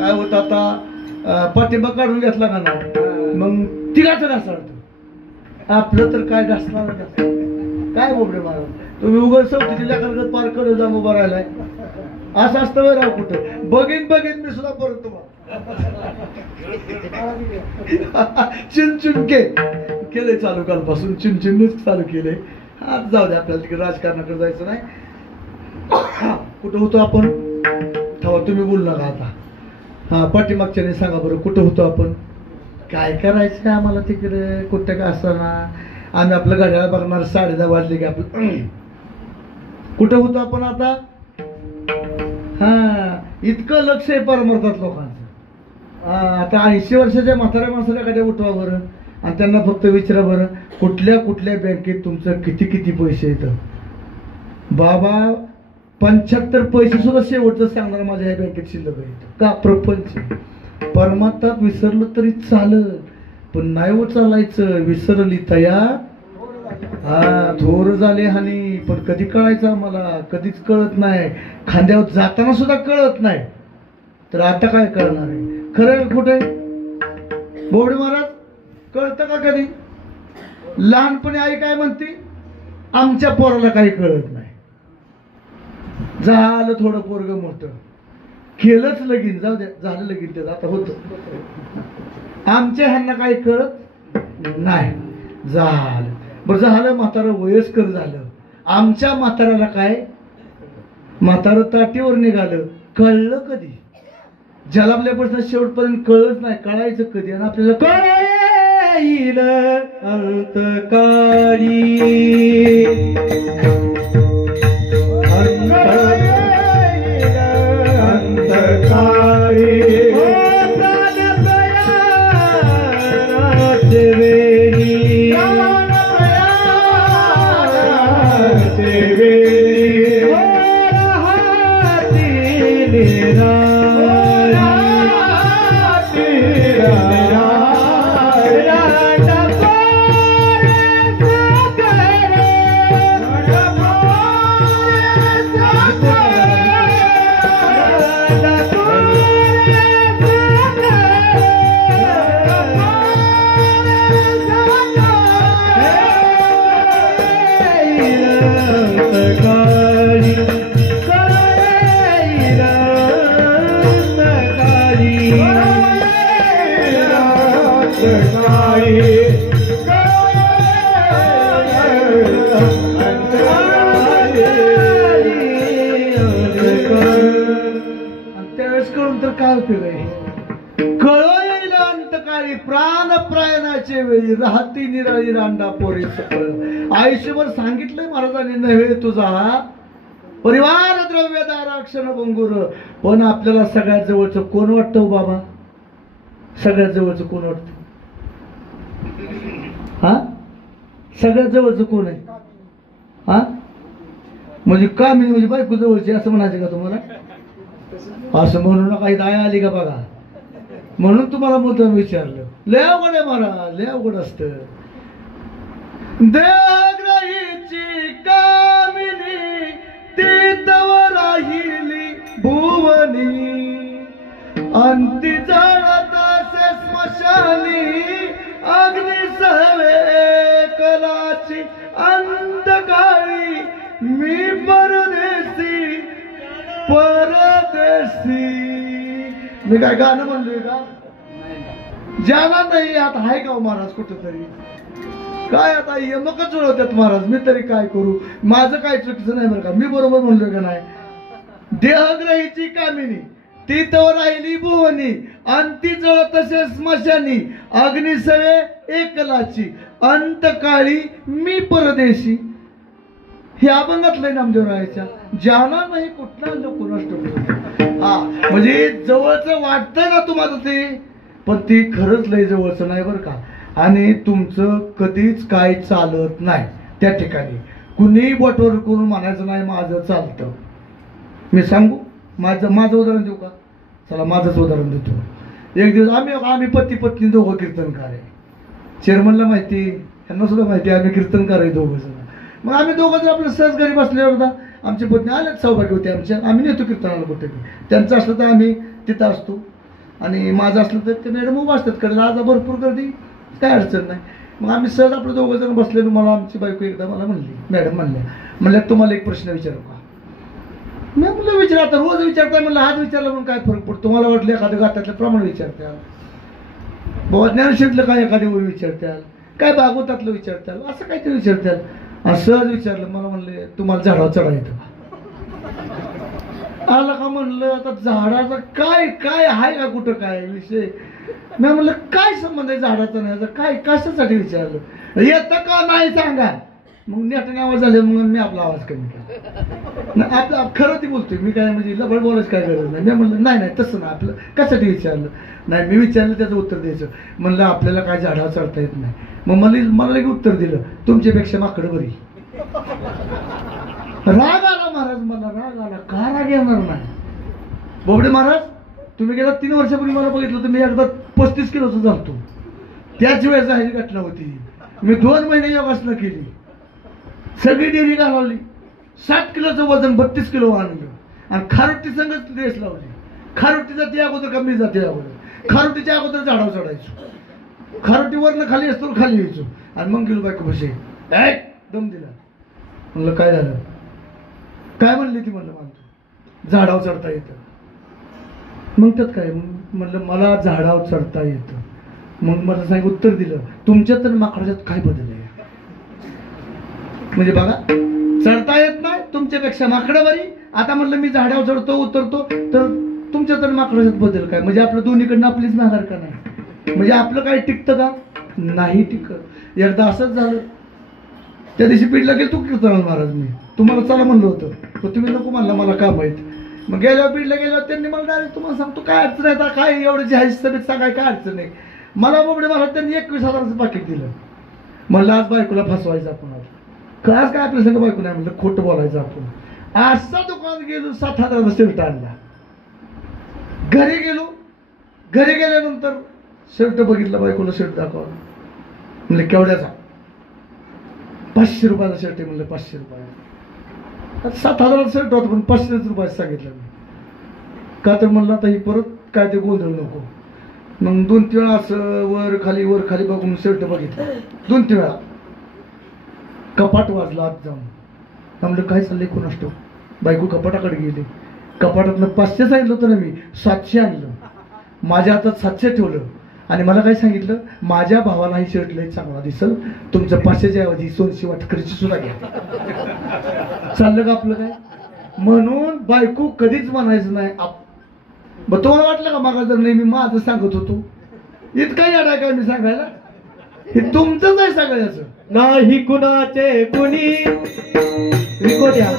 काय होत आता पाठिंबा काढून घेतला का ना मग तिघाचं घासणार आपलं तर काय घासणार काय बोबडे महाराज तुम्ही उघड चौथीची लेखागत पार करून जाऊन उभा राहिलाय असं असतं बरं राव. कुठं बघीन मी सुद्धा परत तुम्हाला चिनचिनके केले चालू कालपासून चिनचिनच चालू केले. आज जाऊ दे आपल्याला तिकडे राजकारणाकडे जायचं नाही. कुठं होतो आपण? तेव्हा तुम्ही बोलू नका आता. हा पाठीमागच्याने सांगा बरं कुठं होतो आपण? काय करायचं आम्हाला तिकडे कुठं का असताना आम्ही आपलं गाड्याला बघणार 10:30 वाजले की आपलं कुठं होतो आपण आता? हा इतकं लक्ष आहे परमार्थात लोकांचं. आता 80 वर्षाच्या म्हाताऱ्या माणसाला एखाद्या उठवा बरं आणि त्यांना फक्त विचारा बरं कुठल्या कुठल्या बँकेत तुमचं किती किती पैसे येतं. बाबा 75 पैसे सुद्धा शेवटचं सांगणार माझ्या ह्या बँकेत शिल्लक आहेत का. प्रपंच परमार्थात विसरलं तरी चालत पण नाही हो चालायचं. विसरली तयार हा थोर झाले हानी पण कधी कळायचं आम्हाला कधीच कळत नाही. खांद्यावर जाताना सुद्धा कळत नाही तर आता काय कळणार आहे. खरं कुठे बोबडे महाराज कळतं का कधी. लहानपणी आई काय म्हणते आमच्या पोराला काही कळत नाही. झालं थोडं पोरग मोठं केलंच लगीन जाऊ द्या झालं लगीन त्याचं आता होतं. आमच्या ह्यांना काही कळत नाही. झालं बरं झालं म्हातारं वयस्कर झालं. आमच्या म्हाताऱ्याला काय म्हातारं ताटीवर निघालं कळलं कधी. जलाबल्यापासून शेवटपर्यंत कळत नाही. कळायचं कधी आणि आपल्याला कळेल अंतकाळी प्राणप्रयाणाचे वेळी राहती निराळी रांडा पोरी सकळ. आयुष्यभर सांगितलंय महाराजांनी नव्हे तुझा परिवार द्रव्य दाराक्षण भंगुर. पण आपल्याला सगळ्यात जवळचं कोण वाटतं बाबा. सगळ्यात जवळचं कोण वाटतं हा. सगळ्यात जवळचं कोण आहे हा. म्हणजे का मी म्हणजे बायको जवळची असं म्हणायचं का तुम्हाला. असं म्हणू नका काही दया आली का बघा म्हणून तुम्हाला मुद्दाम विचारलं. लय अवघड आहे महाराज लय अवघड असत. देवग्रहीची कामिनी ती तव राहिली भुवनी अंती जळत असे स्मशानी अग्नी सवे कलाची अंधकाळी मी परदेशी परदेशी. मी काय गाणं म्हणलोय का ज्याला नाही आता आहे का महाराज कुठंतरी काय आता यमकच जुळवतात महाराज. मी तरी काय करू माझं काय चुकीचं नाही बरं का. मी बरोबर म्हणलोय का नाही. देहग्रहीची कामिनी ती तर राहिली भुवनी अंती जळत असे स्मशानी अग्निसवे एकलाची अंतकाळी मी परदेशी. हे अभंगातलंय नामदेवरायाच्या. ज्याला नाही कुठला नष्ट. हा म्हणजे जवळचं वाटतंय ना तुम्हाला ते पण ती खरंच लय जवळचं नाही बरं का. आणि तुमचं कधीच काय चालत नाही त्या ठिकाणी. कुणी बोटवर करून म्हणायचं नाही माझं चालतं. मी सांगू माझं उदाहरण देऊ का. चला माझंच उदाहरण देतो. एक दिवस आम्ही पती पत्नी दोघं कीर्तनकार आहे. चेअरमनला माहिती यांना सुद्धा माहिती आम्ही कीर्तनकार आहे दोघं जण. मग आम्ही दोघं जर आपलं सहज घरी बसल्यावर होता आमची पत्नी आल्याच सहभागी होते आमच्या. आम्ही नेतो कीर्तनाला कुठे त्यांचं असलं तर आम्ही तिथं असतो आणि माझं असलं तर ते मॅडम उभं असतात कारण आज भरपूर गर्दी काय अडचण नाही. मग आम्ही सहज आपलं दोघं जण बसलेलो. मला आमची बायको एकदा मला म्हणली मॅडम म्हणल्या तुम्हाला एक प्रश्न विचारू का. मी म्हणलं विचार. आता रोज विचारताय म्हणलं आज विचारलं म्हणून काय फरक पडतो. तुम्हाला वाटलं एखाद्या गात्यातल्या प्रमाण विचारत्याल बाबा ज्ञानशीतलं काय एखादी ओळी विचारत्याल काय भागवतातलं विचारत्याल असं काहीतरी विचारत्याल. सहज विचारलं. मला म्हणले तुम्हाला झाडावर चढा येतं आला का. म्हणलं आता झाडाचं काय काय आहे का कुठं काय विषय. मी म्हणलं काय संबंध आहे झाडाचा नाही काय कशासाठी विचारलं. येतं का नाही सांगा. मग नेटाने आवाज झाले म्हणून मी आपला आवाज कमी केला. नाही आपलं खरं ती बोलतोय मी, काय म्हणजे लबड बोलायचं काय गरज नाही. मी म्हणलं नाही नाही तसं नाही, आपलं कशासाठी विचारलं. नाही मी विचारलं त्याचं उत्तर द्यायचं. म्हणलं आपल्याला काय झाडावर चढता येत नाही. मग मला लगेच उत्तर दिलं, तुमच्यापेक्षा माकडं बरी. राग आला महाराज, मला राग आला. का राग येणार नाही बोबडे महाराज, तुम्ही गेला 3 वर्षापूर्वी मला बघितलं तर मी एकदा 35 किलोचं झालतो. त्याच वेळेस ही घटना होती. मी 2 महिने योगासनं केली, सगळी डेअरी घालवली, 60 किलोचं वजन 32 किलो आणलं आणि खारोटी संगच रेस लावली. खारोटी जाते अगोदर कमी जाते अगोदर, खारोटीच्या अगोदर झाडावर चढायचो, खारोटीवरनं खाली असतो खाली यायचो आणि मग गेलो बायको बसे दम दिला. म्हणलं काय झालं, काय म्हणली ती. म्हणलं मानतो झाडावर चढता येतं. मग त्यात काय म्हणलं मला झाडावर चढता येतं. मग मला सांग उत्तर दिलं, तुमच्यात आणि माकडाच्यात काय बदल आहे. म्हणजे बघा चढता येत नाही तुमच्यापेक्षा माकडं बरी. आता म्हणलं मी झाडावर चढतो उतरतो तर तुमच्यात आणि माकडाच्यात बदल काय. म्हणजे आपलं दोन्हीकडनं आपलीच माघार का नाही. म्हणजे आपलं काय टिकतं का नाही टिकत. एकदा असंच झालं, त्या दिवशी बीडला गेलो तू कीर्तनाला महाराज, मी तुम्हाला चला म्हणलं होतं पण तुम्ही नको म्हणला, मला काय माहित. मग गेल्यावर बीडला गेल्यावर त्यांनी मला डायरेक्ट तुम्हाला सांगतो काय अडचण आहे काय एवढं जाहीर सभेत सांगाय काय अडचण नाही. मला बोबडे मला त्यांनी 21,000चं पाकिट दिलं. म्हणलं आज बायकोला फसवायचं आपण, आज काय आपल्या सगळं बायको नाही म्हणलं खोटं बोलायचं आपण. असा दुकानात गेलो 7,000चा शर्ट आणला. घरी गेलो, घरी गेल्यानंतर शर्ट बघितला, बायकोला शर्ट दाखवला. म्हणलं केवढ्याचा, 500 रुपयाचा शर्ट आहे. म्हणलं 500 रुपये. 7,000चा शर्ट होता पण 500 रुपयाचं सांगितलं मी. का तर म्हणलं आता ही परत काय ते गोंधळ नको. मग 2-3 वेळा असं वर खाली बघून शर्ट बघितलं. 2-3 वेळा कपाट वाजला आत जाऊन. म्हणलं काय चाललंय कोणास ठाऊक. बायको कपाटाकडे गेली, कपाटातनं 500 सांगितलं होतं ना मी, 700 आणलं. माझ्या हातात 700 ठेवलं आणि मला काय सांगितलं, माझ्या भावाला ही शर्ट लय चांगला दिसल, तुमचं 500च्या ऐवजी 200 वाटकरीची सुद्धा घ्या. चाललं का आपलं काय. म्हणून बायको कधीच म्हणायचं नाही. मग तुम्हाला वाटलं का मागा जर नाही मी माझं सांगत होतो, इतका याडा काय मी सांगायला. हे तुमचंच आहे सगळ्याचं. नाही कुणाचे कुणी विकोद्या,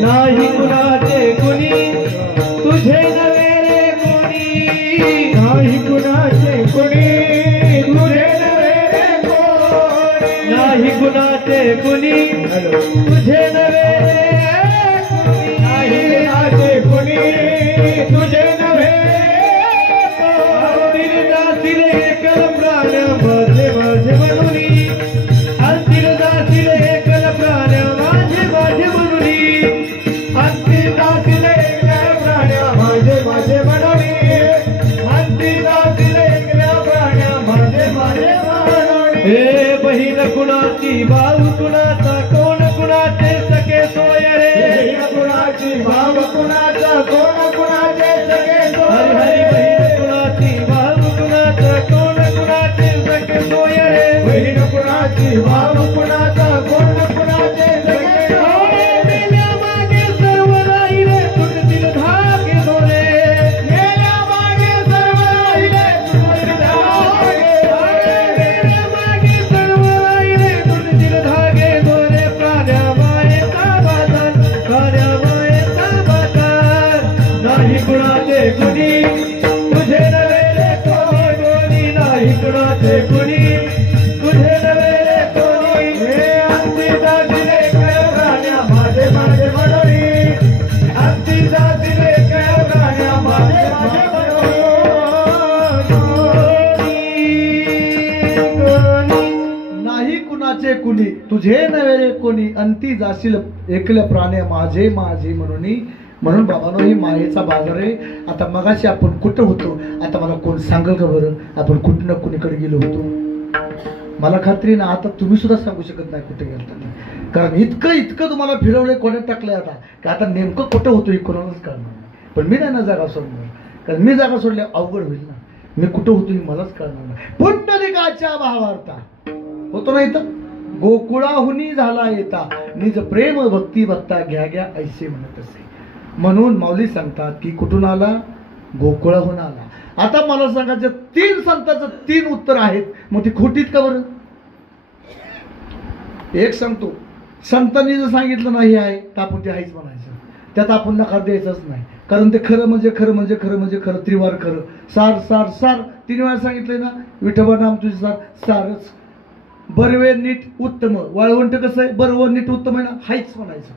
नाही कुणाचे कुणी तुझे नवे रे कोणी. नाही कुणाचे कुणी तुझे नवे रे कोणी. नाही कुणाचे कुणी तुझे नवे रे कोणी. नाही कुणाचे कुणी तुझे नवे माझे माझे म्हणून अंतिम जातील एकल प्राण माझे माझे म्हणून. अंतिम जातील एकल्या प्राण्या माझे माझे म्हणून. अंतिम जातील एकल्या प्राण्या माझे माझे म्हणून. हे बहीण कुणाची भाऊ कुणाचा कोण कुणाचे सखे सोय रे. बहीण कुणाची भाऊ कुणाचा कोण कुणाचे सखे सोय. हरी बहीण कुणाची भाऊ कुणाचा कोण कुणाचे सखे सोय रे. बहीण कुणाची भाऊ कुणाचा कोण कुणाचे सखे सोय. गेल्या मागे सर्व राहिले तुटतील धागे दोरे. गेल्या मागे सर्व राहिले तुटतील धागे दोरे. गेल्या मागे सर्व राहिले तुटतील धागे दोरे. प्राण्या मायेचा बाजार, प्राण्या मायेचा बाजार. नाही कुणाचे कुणी तुझे नवे रे कोणी. नाही कुणाचे कुणी तुझे नवे रे कोणी. हे अंती जातीले काय प्राण्या माझे माझे म्हणून. अंती जातीले काय प्राण्या माझे माझे म्हणून. नाही कुणाचे कुणी तुझे नवे रे कोणी. अंती जाशील एकल्या प्राण्या माझे माझे म्हणून. म्हणून बाबांनो ही मायेचा बाजार आहे. आता मगाशी आपण कुठं होतो, आता मला कोण सांगल का बरं आपण कुठं ना कुणीकडे गेलो होतो. मला खात्री ना आता तुम्ही सुद्धा सांगू शकत नाही कुठे गेलता. कारण इतकं तुम्हाला फिरवलंय कोणात टाकलंय आता की आता नेमकं कुठं होतो हे कोणालाच कळणार नाही. पण मी नाही ना जागा सोडणार, कारण मी जागा सोडल्या अवघड होईल ना. मी कुठं होतो हे मलाच कळणार नाही. पुंडलिकाच्या भावार्था होतो ना इथं. गोकुळाहुनी झाला येता निज प्रेम भक्ती भक्ता घ्या घ्या ऐसे म्हणत असे. म्हणून माऊली सांगतात की कुठून आला, गोकुळाहून आला. आता मला सांगायचं 3 संतांचं 3 उत्तर आहेत, मग ती खोटीत का बरं. एक सांगतो, संतांनी जर सांगितलं नाही आहे तर आपण ते आहेच म्हणायचं, त्यात आपण नकार द्यायचाच नाही. कारण ते खरं म्हणजे खरं म्हणजे खरं म्हणजे खरं, त्रिवार खरं, सार सार सार 3 वेळा सांगितलंय ना, विठोबा नाम तुझे सार, सारच. बरवे नीट उत्तम, वाळवंट कसं आहे, बरवं नीट उत्तम आहे ना, हायच म्हणायचं.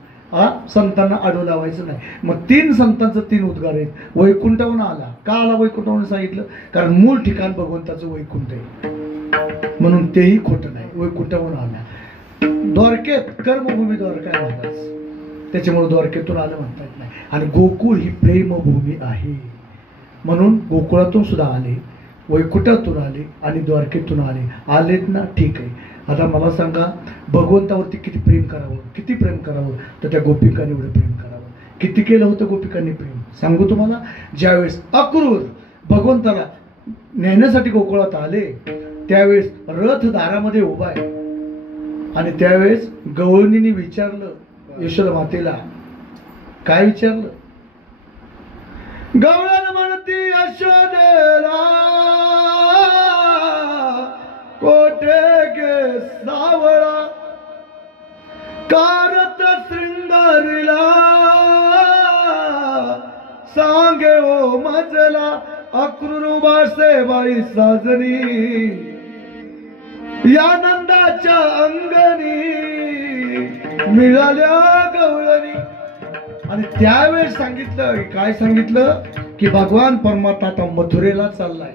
संतांना आडू लावायचं नाही. मग 3 संतांचं 3 उद्गार आहेत. वैकुंठावरून आला, का आला वैकुंठावरून सांगितलं, कारण मूळ ठिकाण भगवंताचं वैकुंठ आहे, म्हणून तेही खोटं नाही, वैकुंठावरून आला. द्वारकेत कर्मभूमी द्वारका आहे महाराज, त्याच्यामुळे द्वारकेतून आलं म्हणता येत नाही. आणि गोकुळ ही प्रेमभूमी आहे, म्हणून गोकुळातून सुद्धा आले, वैकुंठातून आले आणि द्वारकेतून आले. आलेत ना, ठीक आहे. आता मला सांगा, भगवंतावरती किती प्रेम करावं, किती प्रेम करावं, तर त्या गोपिकांनी एवढं प्रेम करावं. किती केलं होतं गोपिकांनी प्रेम सांगू तुम्हाला. ज्यावेळेस अक्रूर भगवंताला नेण्यासाठी गोकुळात आले, त्यावेळेस रथ दारामध्ये उभा आहे, आणि त्यावेळेस गवळणीने विचारलं यशोदा मातेला, काय विचारलं, गवळण म्हणती यशोदेला, कोठे गे सावळा, कारत श्रृंगारीला, सांगे ओ मजला, अक्रूर बासे बाई साजनी, या नंदाच्या अंगणी मिळाल्या गवळणी. आणि त्यावेळेस सांगितलं, काय सांगितलं, की भगवान परमात्मा आता मथुरेला चाललाय.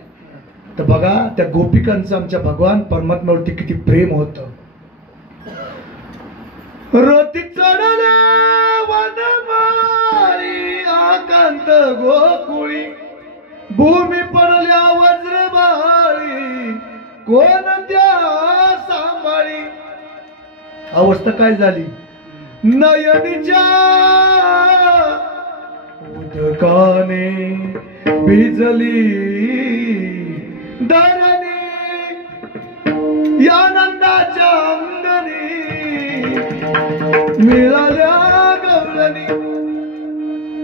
तर बघा त्या गोपिकांचं आमच्या भगवान परमात्म्यावरती किती प्रेम होतं. रती चढल्या वनमाळी, आकांत गोकुळी, भूमी पडल्या वज्रबाळी, कोण त्या सांभाळी. अवस्था काय झाली, नयनीच्या उदकाने भिजली धरणी, या नंदाच्या अंगणी मिळाल्या गवळणी.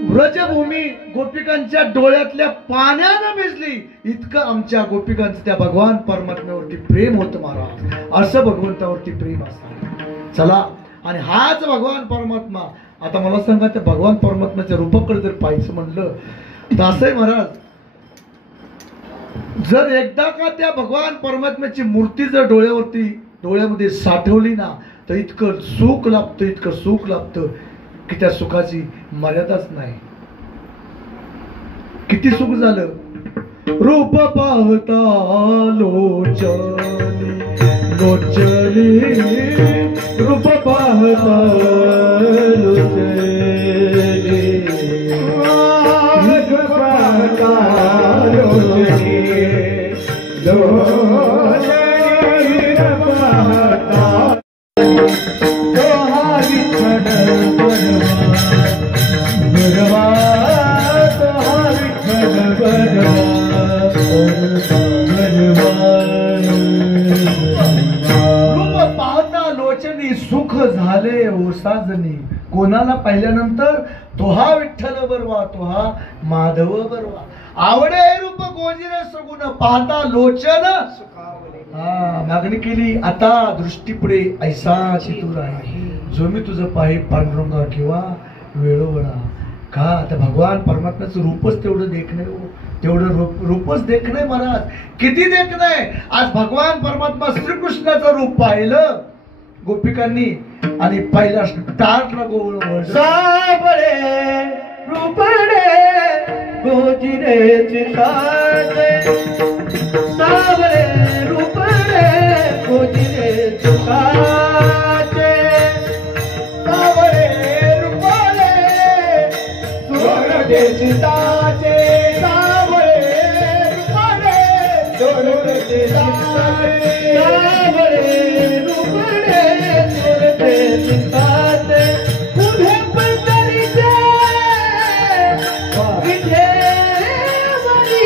व्रजभूमी गोपिकांच्या डोळ्यातल्या पाण्यानं भिजली, इतकं आमच्या गोपिकांचं त्या भगवान परमात्म्यावरती प्रेम होतं महाराज. असं भगवंतावरती प्रेम असतं. चला, आणि हाच भगवान परमात्मा. आता मला सांगा, त्या भगवान परमात्म्याच्या रूपाकडे जर पाहायचं म्हणलं तर असं आहे महाराज, जर एकदा का त्या भगवान परमात्म्याची मूर्ती जर डोळ्यामध्ये साठवली ना, तर इतकं सुख लाभतं, इतकं सुख लाभतं की त्या सुखाची मर्यादाच नाही. किती सुख झालं. रूप पाहता लोचनी लोचनी, रूप पाहता लोचनी, रूप पाहता लोचनी लोचनी, पाहता सुख झाले ओ साजनी. कोणाला पाहिल्यानंतर तो हा विठ्ठल बरवा, तो हा माधव बरवा. आवडे रूप गोजिरे सगुण, पाहता लोचन मागणी केली. आता दृष्टी पुढे ऐसा चितूर आहे, जो मी तुझं पाहे पांडुरंगा किंवा वेळोवळा. का त्या भगवान परमात्म्याचं रूपच तेवढं देखणं, तेवढं रूपच देखणं महाराज. किती देखणं आहे. आज भगवान परमात्मा श्रीकृष्णाचं रूप पाहिलं गोपिकांनी, आणि पहिला स्टार्टला गोवळ साबळे रूपडे गोजिरे चिताचे, साबळे रूपडे गोजिरे चिताचे, साबळे रूपडे सोडे चिताचे, साबळे रूपडे सोडे चिताचे, साबळे रूपडे चिताचे, उभे पंढरीचे विठेवरी,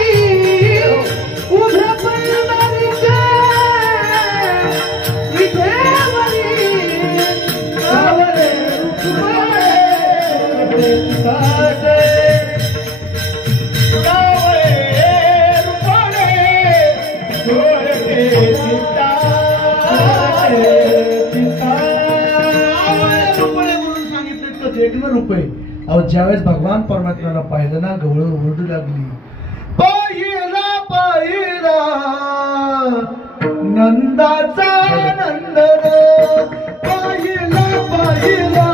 उभे पंढरीचे विठेवरी, सावळे रूपडे चिताचे, सावळे रूपडे सोडे चिताचे, चिताचे. वेगळं रूप आहे. अहो ज्यावेळेस भगवान परमात्म्याला पाहिलं ना, गवळ ओरडू लागली, पाहिला पाहिला नंदाचा नंदन, पाहिला पाहिला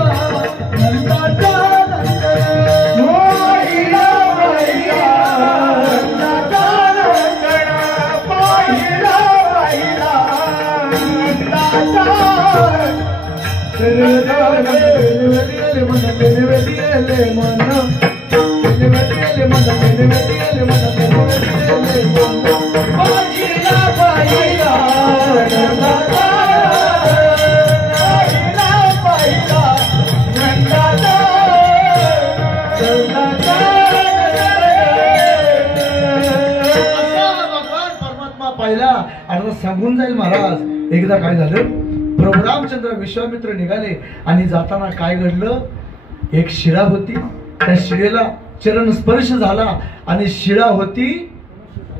नंदाचा नंदन, पाहिला पाहिला नंदाचा नंदन, पाहिला पाहिला पाहिला आणि सांगून जाईल महाराज. एकदा काय झालं, प्रभू रामचंद्र विश्वामित्र निघाले आणि जाताना काय घडलं, एक शिळा होती, त्या शिळेला चरण स्पर्श झाला आणि शिळा होती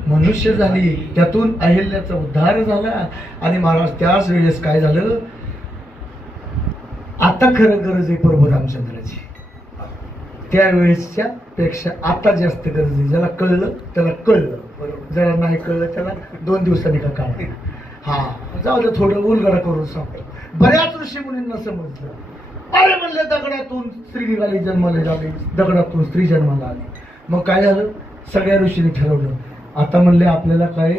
मनुष्य झाली, त्यातून अहिल्याचा उद्धार झाला. आणि महाराज त्याच वेळेस काय झालं, आता खरं गरज आहे प्रभू रामचंद्राची, त्यावेळेसच्या पेक्षा आता जास्त गरज आहे. ज्याला कळलं त्याला कळलं, बरोबर, ज्याला नाही कळलं त्याला 2 दिवसांनी का काढ. हा जाऊ दे, थोडं उलगडा करून सांगतो. बऱ्याच ऋषी मुनींना समजलं, अरे म्हणले दगडातून स्त्री निघाली, जन्माला झाली, दगडातून स्त्री जन्माला आली. मग काय झालं, सगळ्या ऋषींनी ठरवलं, आता म्हणले आपल्याला काय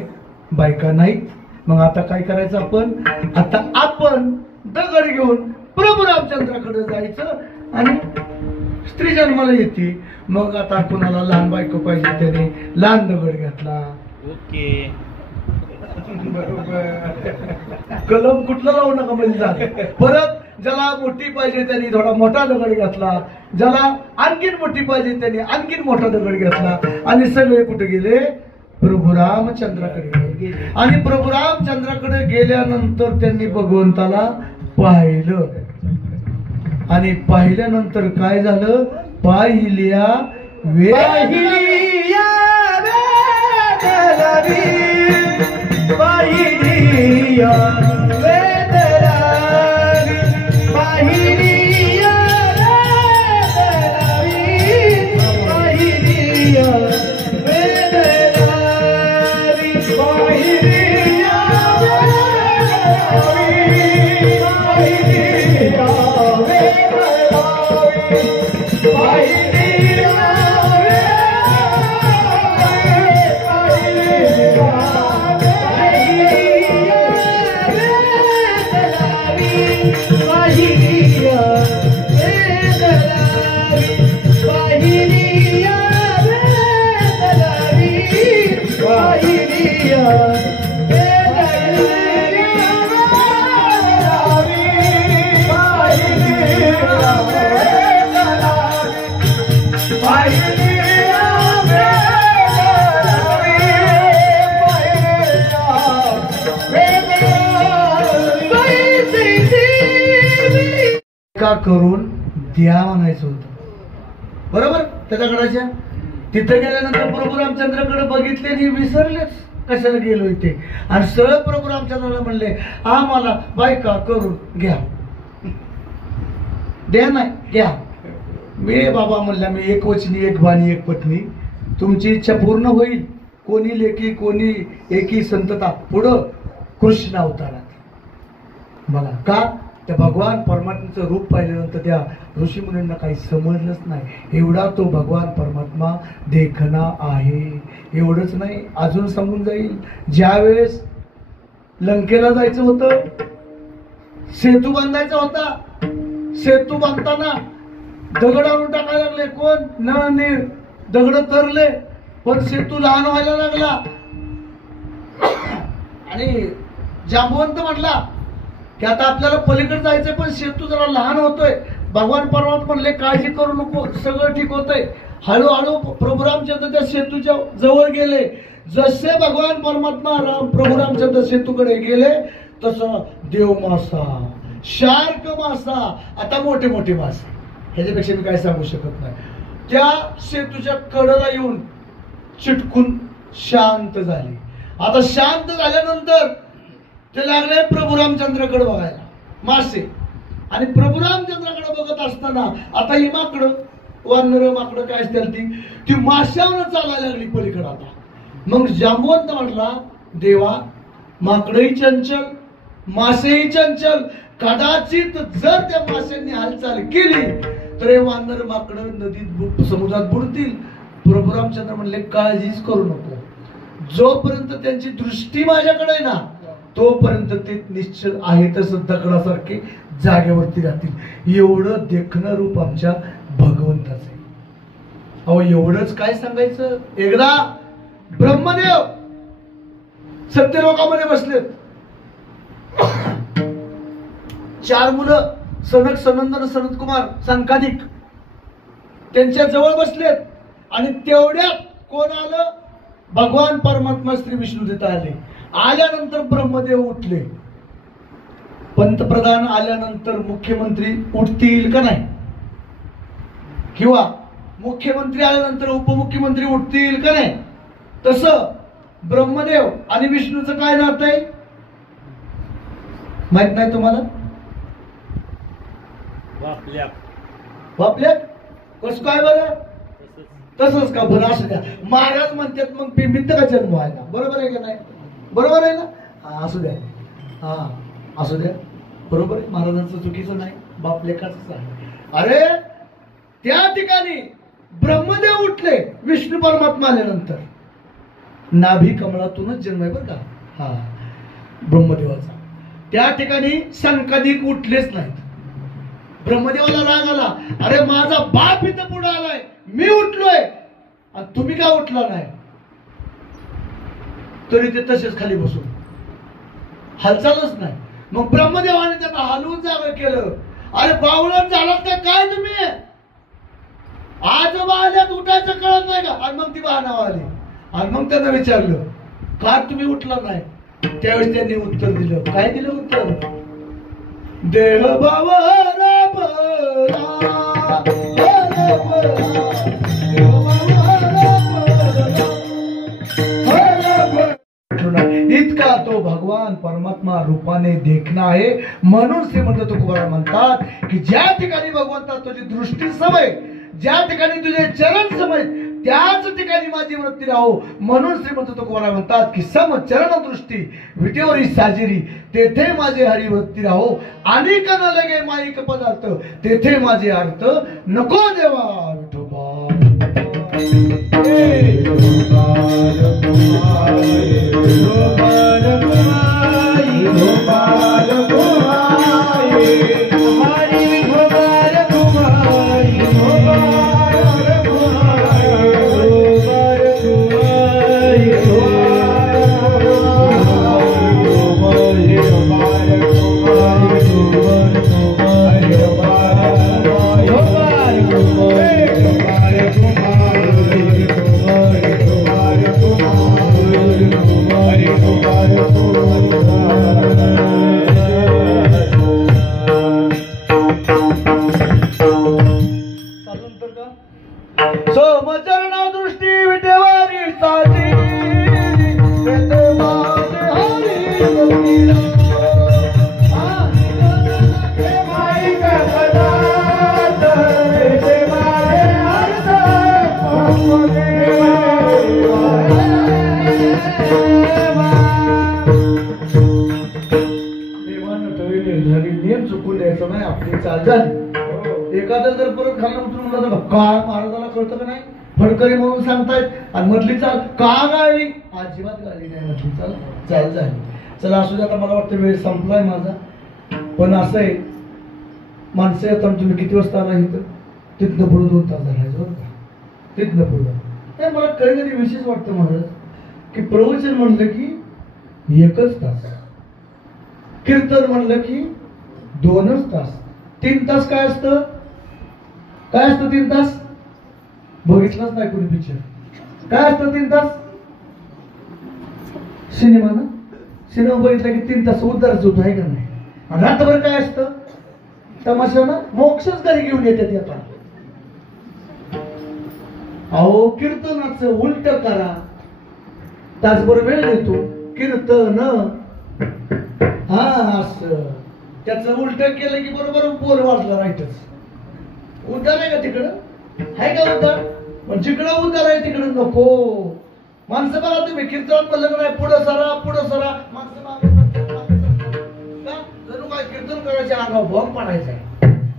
बायका नाहीत, मग आता काय करायचं आपण, आता आपण दगड घेऊन प्रभू रामचंद्राकडे जायचं आणि स्त्री जन्माला येते. मग आता कोणाला लहान बायको पाहिजे त्याने लहान दगड घेतला. ओके, कलम कुठला लावू नका म्हणजे झालं. परत ज्याला मोठी पाहिजे त्यांनी थोडा मोठा दगड घेतला, ज्याला आणखीन मोठी पाहिजे त्यांनी आणखीन मोठा दगड घेतला. आणि सगळे कुठे गेले, प्रभू रामचंद्राकडे गेले. आणि प्रभू रामचंद्राकडे गेल्यानंतर त्यांनी भगवंताला पाहिलं. आणि पाहिल्यानंतर काय झालं, पाहिल्या पाहिलिया करून द्या म्हणायचं होतं, बरोबर. त्याच्याकडेच्या तिथे गेल्यानंतर प्रभू रामचंद्राकडे बघितले आणि विसरलेच कशाला गेलो इथे. आणि सरळ प्रभू रामचंद्राला म्हणले, आम्हाला बायका करून घ्या. द्या नाही घ्या. मी बाबा म्हणल्या, मी एक वचनी एक बाणी एक पत्नी, तुमची इच्छा पूर्ण होईल. कोणी लेखी कोणी एकी संतता. पुढं कृष्ण अवतारात बघा, का त्या भगवान परमात्म्याचं रूप पाहिल्यानंतर त्या ऋषी मुनींना काही समजलंच नाही. एवढा तो भगवान परमात्मा देखना आहे. एवढंच नाही, अजून समजून जाईल. ज्यावेळेस लंकेला जायचं होतं, सेतू बांधायचा होता, सेतू बांधताना दगड आणून टाकायला लागले. कोण, नळ नीळ दगड तरले, पण सेतू लहान व्हायला लागला. आणि जांबवंत म्हटला की आता आपल्याला पलीकडे जायचंय, पण सेतू जरा लहान होतोय. भगवान परमात्मा म्हणले, काळजी करू नको, सगळं ठीक होतंय. हळूहळू प्रभू रामचंद्र त्या सेतूच्या जवळ गेले. जसे भगवान परमात्मा प्रभू रामचंद्र सेतूकडे गेले, तसं देव मासा, शार्क मासा, आता मोठे मोठे मासे, ह्याच्यापेक्षा मी काय सांगू शकत नाही, त्या सेतूच्या कडेला येऊन चिटकून शांत झाले. आता शांत झाल्यानंतर ते लागले प्रभू रामचंद्राकडे बघायला मासे. आणि प्रभू रामचंद्राकडे बघत असताना असताना आता ही माकडं वानर माकडं काय असतील ती माशावर चालायला लागली पलीकडे. आता मग जांबवंत म्हटला, देवा माकडंही चंचल मासेही चंचल, कदाचित जर त्या माशांनी हालचाल केली तर हे वानर माकडं नदीत समुद्रात बुडतील. प्रभू रामचंद्र म्हणले काळजीच करू नको, जोपर्यंत त्यांची दृष्टी माझ्याकडे आहे ना तोपर्यंत ते निश्चल आहे तसं दगडासारखे जागेवरती राहतील. एवढं देखणं रूप आमच्या भगवंताचं आहे. अहो एवढंच काय सांगायचं. एकदा ब्रह्मदेव सत्यलोकामध्ये बसलेत. 4 मुलं सनक सनंदन सनत कुमार संकादिक त्यांच्या जवळ बसलेत आणि तेवढ्यात कोण आलं, भगवान परमात्मा श्री विष्णू तिथे आले. आल्यानंतर ब्रह्मदेव उठले. पंतप्रधान आल्यानंतर मुख्यमंत्री उठतील का नाही, किंवा मुख्यमंत्री आल्यानंतर उपमुख्यमंत्री उठतील का नाही, तसं ब्रह्मदेव आणि विष्णूचं काय नातं आहे माहित नाही तुम्हाला. बापल्या कसं काय बरं, तसंच का बरं असू द्या. महाराज म्हणतात मग बिंबित का जन्म व्हायला, बरोबर आहे का नाही, बरोबर आहे ना. हा असू द्या, हा असू द्या, बरोबर आहे. महाराजांचं चुकीचं नाही, बापलेकाच आहे. अरे त्या ठिकाणी ब्रह्मदेव उठले, विष्णू परमात्मा आल्यानंतर नाभी कमळातूनच जन्म आहे बरं का हा ब्रह्मदेवाचा. त्या ठिकाणी संकादिक उठलेच नाहीत. ब्रह्मदेवाला राग आला, अरे माझा बाप इथं पुढे आलाय, मी उठलोय आणि तुम्ही का उठला नाही. तरी ते तसेच खाली बसून हालचालच नाही. मग ब्रह्मदेवाने त्यांना हलवून जागा केलं. अरे बावळट झालात का काय तुम्ही, आजोबा आल्यात उठायचं कळत नाही का. आणि मग ती बहाणा आली आणि मग त्यांना विचारलं का तुम्ही उठला नाही. त्यावेळेस त्यांनी उत्तर दिलं. काय दिलं उत्तर, देह बावरा बरा, इतका तो भगवान परमात्मा रूपाने देखणा आहे. म्हणून श्रीमंत तुकोबाराय म्हणतात की ज्या ठिकाणी भगवंता तुझी दृष्टी समय, ज्या ठिकाणी तुझे चरण समय, त्याच ठिकाणी माझी वृत्ती राहो. म्हणून श्रीमंत तुकोबाराय म्हणतात की सम चरण दृष्टी विटेवरी साजिरी, तेथे माझे हरी वृत्ती राहो. अनेक न लगे माईक पदार्थ, तेथे माझे अर्थ नको देवा विठोबा. एखादा जर परत खाल्लं उतरून म्हणलं काय महाराजाला कळतं का नाही, फडकरी म्हणून सांगतायत आणि मधली चाल का गाळली, अजिबात गाळली नाही मधली चाल, चाल झाली. चला असू द्या, आता मला वाटतं वेळ संपलाय माझा. पण असं आहे, माणसं येतात तुम्ही किती वाजता आला इथं, तिथनं पुढे 2 तास राहायचं बरं का, तिथनं पुढं. मला कधी कधी विशेष वाटतं महाराज की प्रवचन म्हणलं की 1च तास, कीर्तन म्हणलं की 2च तास, 3 तास काय असतं, काय असतं 3 तास, बघितलंच नाही कोणी पिक्चर. काय असतं 3 तास, सिनेमा ना, सिनेमा बघितला की 3 तास उद्धारच होत आहे का नाही. आणि रात्रभर काय असतं, तमाशा ना, मोक्षच घरी घेऊन येते आता. अहो कीर्तनाचं उलट करा, तासभर वेळ देतो कीर्तन, हा असं त्याचं उलट केलं की बरोबर बोल वाजला राईटच. उद्धार आहे का तिकडं? आहे का उद्धार? पण जिकडं उद्धार आहे तिकडं नको. माणसं बघा तुम्ही कीर्तन म्हणलं नाही, पुढं सरा माणसं मागे सरतात. का? जणू काय कीर्तन करायच्या अंगावर बॉम्ब पडायचा आहे.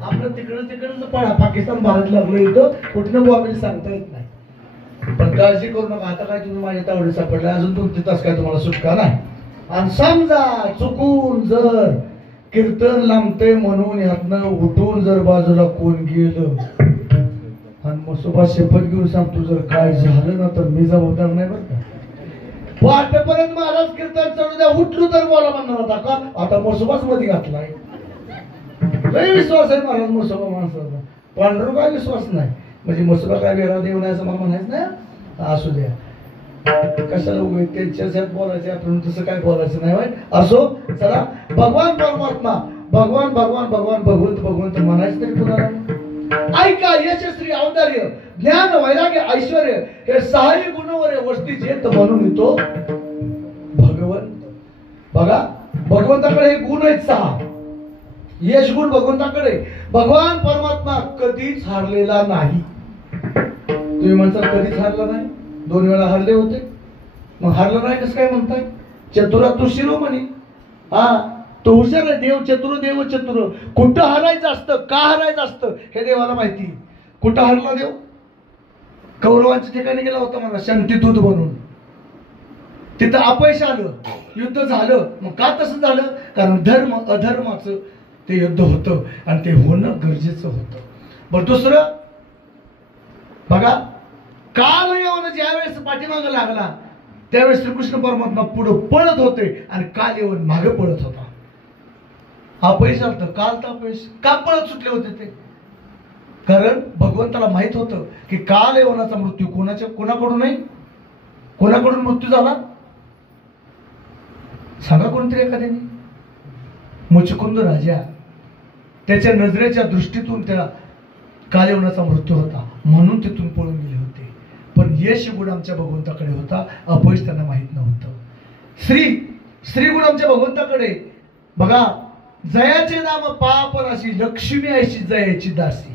आपलं तिकडं पाकिस्तान भारत लागलं इथं कुठनं बॉम्ब सांगता येत नाही. पण काळजी करू नका, आता काय तुम्ही माझ्या तावडी सापडले, अजून तुमची तास काय तुम्हाला सुटका नाही. आणि समजा चुकून जर कीर्तन लांबते म्हणून यातनं उठून जर बाजूला कोण गेलं आणि मग सोबत शपथ घेऊन सांगतो जर काय झालं ना तर मी जबाबदार नाही बरं का. वाटेपर्यंत महाराज कीर्तन चढू द्या, उठलो तर बोला म्हणणार होता का, आता मसोबाच मध्ये घातलाय. लय विश्वास आहे महाराज मसोबा माणसाचा, पांढरू काय विश्वास नाही. म्हणजे मसोबा काय वेगळा देव नाही असं मला म्हणायचं नाही. असू द्या, कशाला उभे त्यांच्यात बोलायचे, आपण तसं काय बोलायचं नाही. वाईट असो, चला. भगवान परमात्मा, भगवान भगवान भगवान भगवंत भगवंत म्हणायचं तरी कुणाला. ऐका, यशस्वी औदार्य ज्ञान वैराग्य ऐश्वर हे सहाही गुणवर वस्तीचे म्हणून येतो भगवंत. बघा, भगवंताकडे हे गुण आहेत 6 यश गुण भगवंताकडे. भगवान परमात्मा कधीच हारलेला नाही. तुम्ही म्हणता कधीच हारला नाही, 2 वेळा हारले होते, मग हारला नाही कसं काय म्हणताय. चतुरा तू शिरोमणी, हा तो हुशार आहे. देव चतुर, देव चतुर. कुठं हारायचं असतं, का हारायचं असतं हे देवाला माहिती. कुठं हारला देव? कौरवांच्या ठिकाणी गेला होता मला शंतीदूत बनून. तिथं अपयश आलं, युद्ध झालं. मग का तसं झालं? कारण धर्म अधर्माचं ते युद्ध होतं आणि ते होणं गरजेचं होतं. बरं, दुसरं बघा, काल येऊन ज्यावेळेस पाठीमागं लागला त्यावेळेस श्रीकृष्ण परमात्मा पुढे पळत होते आणि काल येऊन मागे पळत होता. अपयश आलं, काल तर अपयश का पळत सुटले होते ते? कारण भगवंताला माहित होतं की काल येवनाचा मृत्यू कोणाकडून नाही. कोणाकडून मृत्यू झाला सांगा कोणतरी एखाद्याने. मुचकुंद राजा, त्याच्या नजरेच्या दृष्टीतून त्याला कालयवनाचा मृत्यू होता म्हणून तिथून पळून गेले होते. पण यश गुण आमच्या भगवंताकडे होता, अपयश त्यांना माहित नव्हतं. श्री गुण आमच्या भगवंताकडे. बघा, जयाचे नाम पापराशी, लक्ष्मी ऐशी जयाची दासी.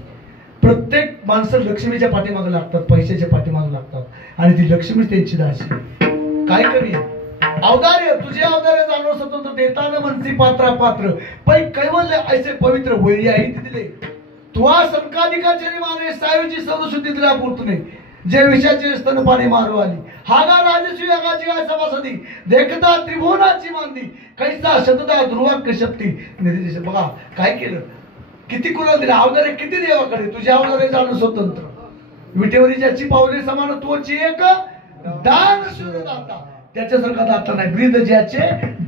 प्रत्येक माणसं लक्ष्मीच्या पाठीमागे लागतात, पैशाच्या पाठीमागे लागतात आणि ती लक्ष्मी त्यांची दासी. काय कमी औदार्य, तुझे औदार्य जाणव स्वतंत्र देताना म्हणसी पात्रा पात्र पै कैवल्य ऐसे पवित्र वैरी आहे दिले. तुवा संकाधिकाचे माने सायूची सर्वशुद्धी दिला पुरतने जे विषयाचे स्तनपाने मारू आली. हागा राजस्वी आगाची काय सभासदी देखता त्रिभुवनाची मांदी कैसा शतदा ध्रुवाक्य शक्ती निधी. बघा काय केलं, किती कुणाला दिले औदार्य, किती देवाकडे. तुझे औदार्य जाणं स्वतंत्र. विटेवरी ज्याची पावले समान तोची एक दान दाता, त्याच्यासारखा दाता नाही. ब्रीद ज्याचे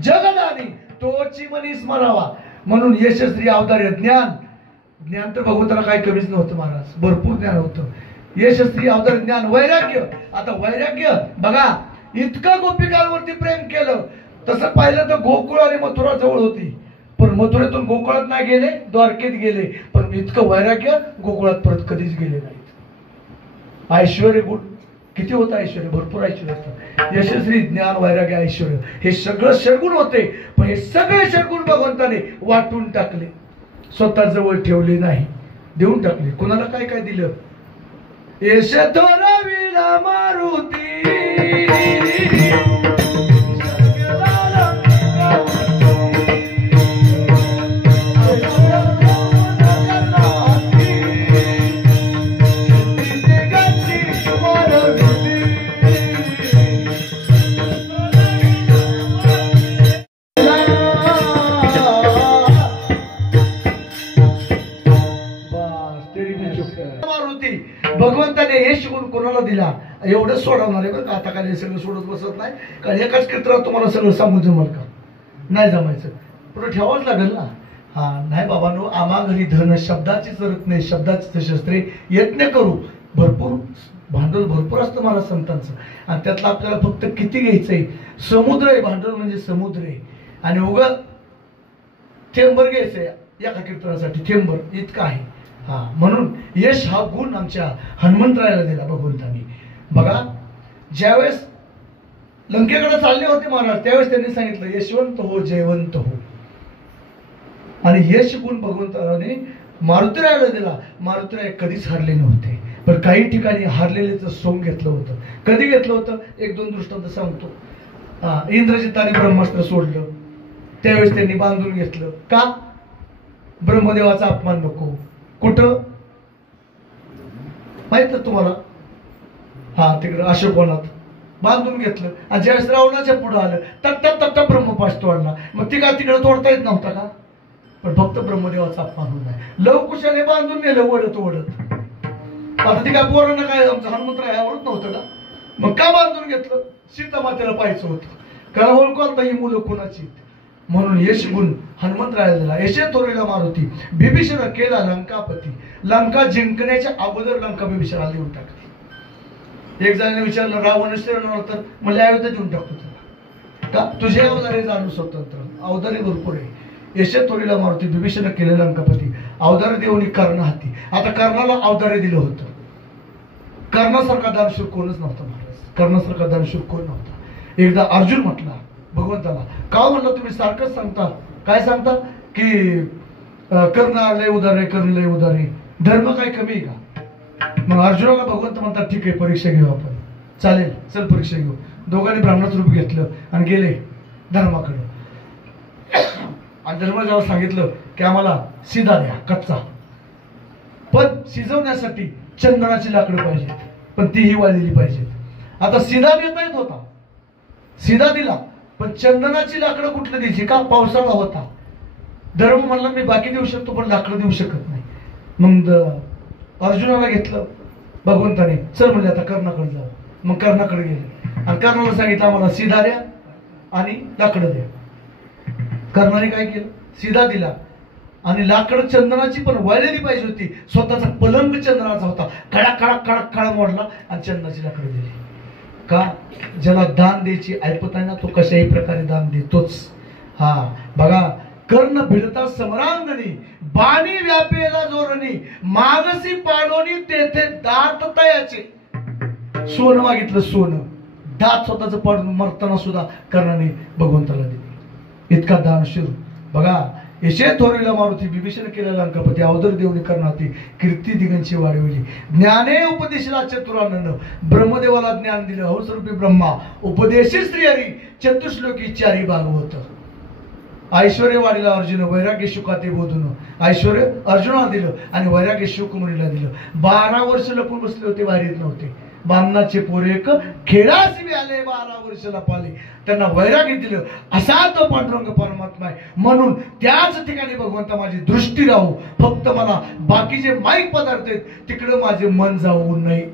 जगदानी तोची मनी स्मरावा. म्हणून यशस्वी औदार्य ज्ञान तर भगवंताला काही कमीच नव्हतं महाराज, भरपूर ज्ञान होतं. यशस्वी औदार्य ज्ञान वैराग्य. आता वैराग्य बघा, इतकं गोपिकांवरती प्रेम केलं. तसं पाहिलं तर गोकुळ आणि मथुरा जवळ होती, पण मथुरेतून गोकुळात नाही गेले, द्वारकेत गेले. पण इतकं वैराग्य गोकुळात परत कधीच गेले नाहीत. ऐश्वर्य गुण किती होतं? ऐश्वर्य भरपूर ऐश्वर्य असतं. यशस्वी ज्ञान वैराग्य ऐश्वर्य हे सगळं षडगुण होते. पण हे सगळे षडगुण भगवंताने वाटून टाकले, स्वतः जवळ ठेवले नाही, देऊन टाकले. कोणाला काय काय दिलं? यश थोराविला मारुती भगवंताने यश गुण कोणाला दिला एवढं सोडवणार आहे बरं का. आता काय सगळं सोडत बसत नाही, कारण एकाच कीर्तनात तुम्हाला सगळं सांगून जमल का? नाही जमायचं, पुढे ठेवावंच लागेल ना. हा नाही बाबांनो, आम्हा घरी धन शब्दाची चरत नाही, शब्दाची शस्त्रे यत्न करू. भरपूर भांडवल भरपूर असतं मला संतांचं, आणि त्यातलं आपल्याला फक्त किती घ्यायचंय? समुद्र आहे भांडवल, म्हणजे समुद्र आहे. आणि उगा थेंबर घ्यायचंय एका कीर्तनासाठी, थेंबर इतकं आहे. हा म्हणून यश हा गुण आमच्या हनुमंतरायाला दिला भगवंतांनी. बघा, ज्यावेळेस लंकेकडे चालले होते महाराज त्यावेळेस त्यांनी सांगितलं यशवंत हो जयवंत हो. आणि यश गुण भगवंताने मारुतीरायाला दिला. मारुतीराय कधीच हारले नव्हते, पण काही ठिकाणी हारलेलेच सोंग घेतलं होतं. कधी घेतलं होतं? एक दोन दृष्टांत सांगतो. इंद्रजिताने ब्रह्मास्त्र सोडलं, त्यावेळेस त्यांनी बांधून घेतलं. का? ब्रह्मदेवाचा अपमान नको. कुठं माहित तुम्हाला? तिकडं अशोकवनात बांधून घेतलं. आणि ज्यावेळेस रावणाच्या पुढे आलं तट्टा तट्टा ब्रह्मपाश तोडला. मग ती का तिकडे तोडता येत नव्हता का? पण फक्त ब्रह्मदेवाचा अपमान होत नाही. लवकुशाने बांधून नेलं ओढत ओढत. आता ती काय पोरांना काय आमचं हनुमंतराय आवडत नव्हतं का? मग का बांधून घेतलं? सीतामातेला पाहायचं होतं. कारण ओळखू आता ही मुलं कुणाची. म्हणून यश गुण हनुमंतरायाला दिला. यशे थोरेला मारुती बिभीषण केला लंकापती. लंका जिंकण्याच्या अगोदर लंका बिभीषणाला देऊन टाकली. एक जणांनी विचारलं रावण श्रीराम तर मला अयोध्या देऊन टाकतो तुला का? तुझे अवतारे जाणू स्वतंत्र. अवतारे भरपूर आहे. यशे थोरीला मारुती बिभीषण केले लंकापती. अवतार देऊनी कर्ण हाती. आता कर्णाला अवतारे दिलं होतं. कर्णासारखा दानशूर कोणच नव्हता महाराज. कर्णासारखा दानशूर कोण नव्हता. एकदा अर्जुन म्हटला भगवंताला, का म्हणलं तुम्ही सारखंच सांगता? काय सांगता? की कर्ण लय उदार आहे, कर्ण लय उदार आहे, धर्म काय कमी आहे का? मग अर्जुनाला भगवंत म्हणतात ठीक आहे परीक्षा घेऊ आपण. चालेल, चल परीक्षा घेऊ. दोघांनी ब्राह्मणाचं रूप घेतलं आणि गेले धर्माकडं. आणि धर्माला सांगितलं की आम्हाला शिधा द्या कच्चा, पण शिजवण्यासाठी चंदनाची लाकडं पाहिजेत, पण तीही वाळलेली पाहिजेत. आता शिधा देता येत होता, शिधा दिला, पण चंदनाची लाकडं कुठलं द्यायची? का? पावसाळा होता. धर्म म्हणला मी बाकी देऊ शकतो पण लाकडं देऊ शकत नाही. मग अर्जुनाला घेतलं भगवंताने, चल म्हणजे आता कर्णाकडे जाऊ. मग कर्णाकडे गेले आणि कर्णाला सांगितलं आम्हाला शिधा द्या आणि लाकडं द्या. कर्णाने काय केलं? शिधा दिला आणि लाकडं चंदनाची पण वाळलेली पाहिजे होती. स्वतःचा पलंग चंदनाचा होता. कडा कडा कडा कडा मोडला आणि चंदनाची लाकडं दिली. का? ज्याला दान द्यायची ऐपत आहे ना, तो कशाही प्रकारे दान देतोच. बघा, कर्ण भिडता समरांगणी, बाणी व्यापेला जोरणी, मागसी पाडोनी तेथे दात तयाचे. सोनं मागितलं, सोनं, दात स्वतःच पाडून मरताना सुद्धा कर्णाने भगवंताला दिले. इतका दानशूर. बघा, यशे थोरविला मारुती बिभीषण केला लंकापती. अवधर देवनी कर्णाती कीर्ती दिगंची वाढवली. ज्ञाने उपदेशला चतुरानन, ब्रह्मदेवाला ज्ञान दिलं हंसरूपी ब्रह्मा. उपदेशी श्री हरी चतुश्लोकी चारी भागवत. ऐश्वर्य वाढीला अर्जुन, वैराग्य शुकाते बोधून. ऐश्वर्य अर्जुनाला दिलं आणि वैराग्य शुक मुनीला दिलं. 12 वर्ष लपून बसले होते, बाहेर नव्हते. बामनाचे पोरेक खेळास बी आले, 12 वर्षाला पाले. त्यांना वैराग्य दिलं. असा तो पांडुरंग परमात्मा आहे. म्हणून त्याच ठिकाणी भगवंता माझी दृष्टी राहू, फक्त मला बाकीचे माईक पदार्थ आहेत तिकडे माझे मन जाऊ नये.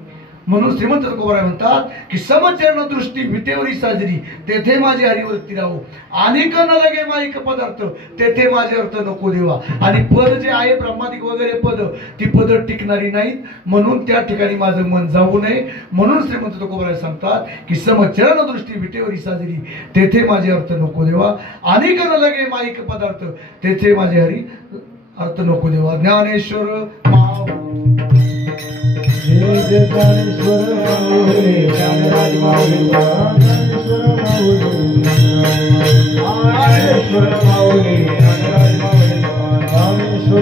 म्हणून श्रीमंत तुकोबाराय म्हणतात की समचरण दृष्टी विटेवरी साजरी, तेथे माझे हरिवृत्ती राहू. अनेक न लगे माईक पदार्थ, तेथे माझे अर्थ नको देवा. आणि पद जे आहे ब्रह्मादिक वगैरे पद, ती पद टिकणारी नाहीत. म्हणून त्या ठिकाणी माझं मन जाऊ नये. म्हणून श्रीमंत तुकोबाराय सांगतात की समचरण दृष्टी विटेवरी साजरी, तेथे माझे अर्थ नको देवा. अनेक न लगे माईक पदार्थ, तेथे माझे हरी अर्थ नको देवा. ज्ञानेश्वर ज्ञानेश्वर माऊली ज्ञानराज माऊली ज्ञानेश्वर माऊली ज्ञानेश्वर माऊली ज्ञानराज माऊली ज्ञानेश्वर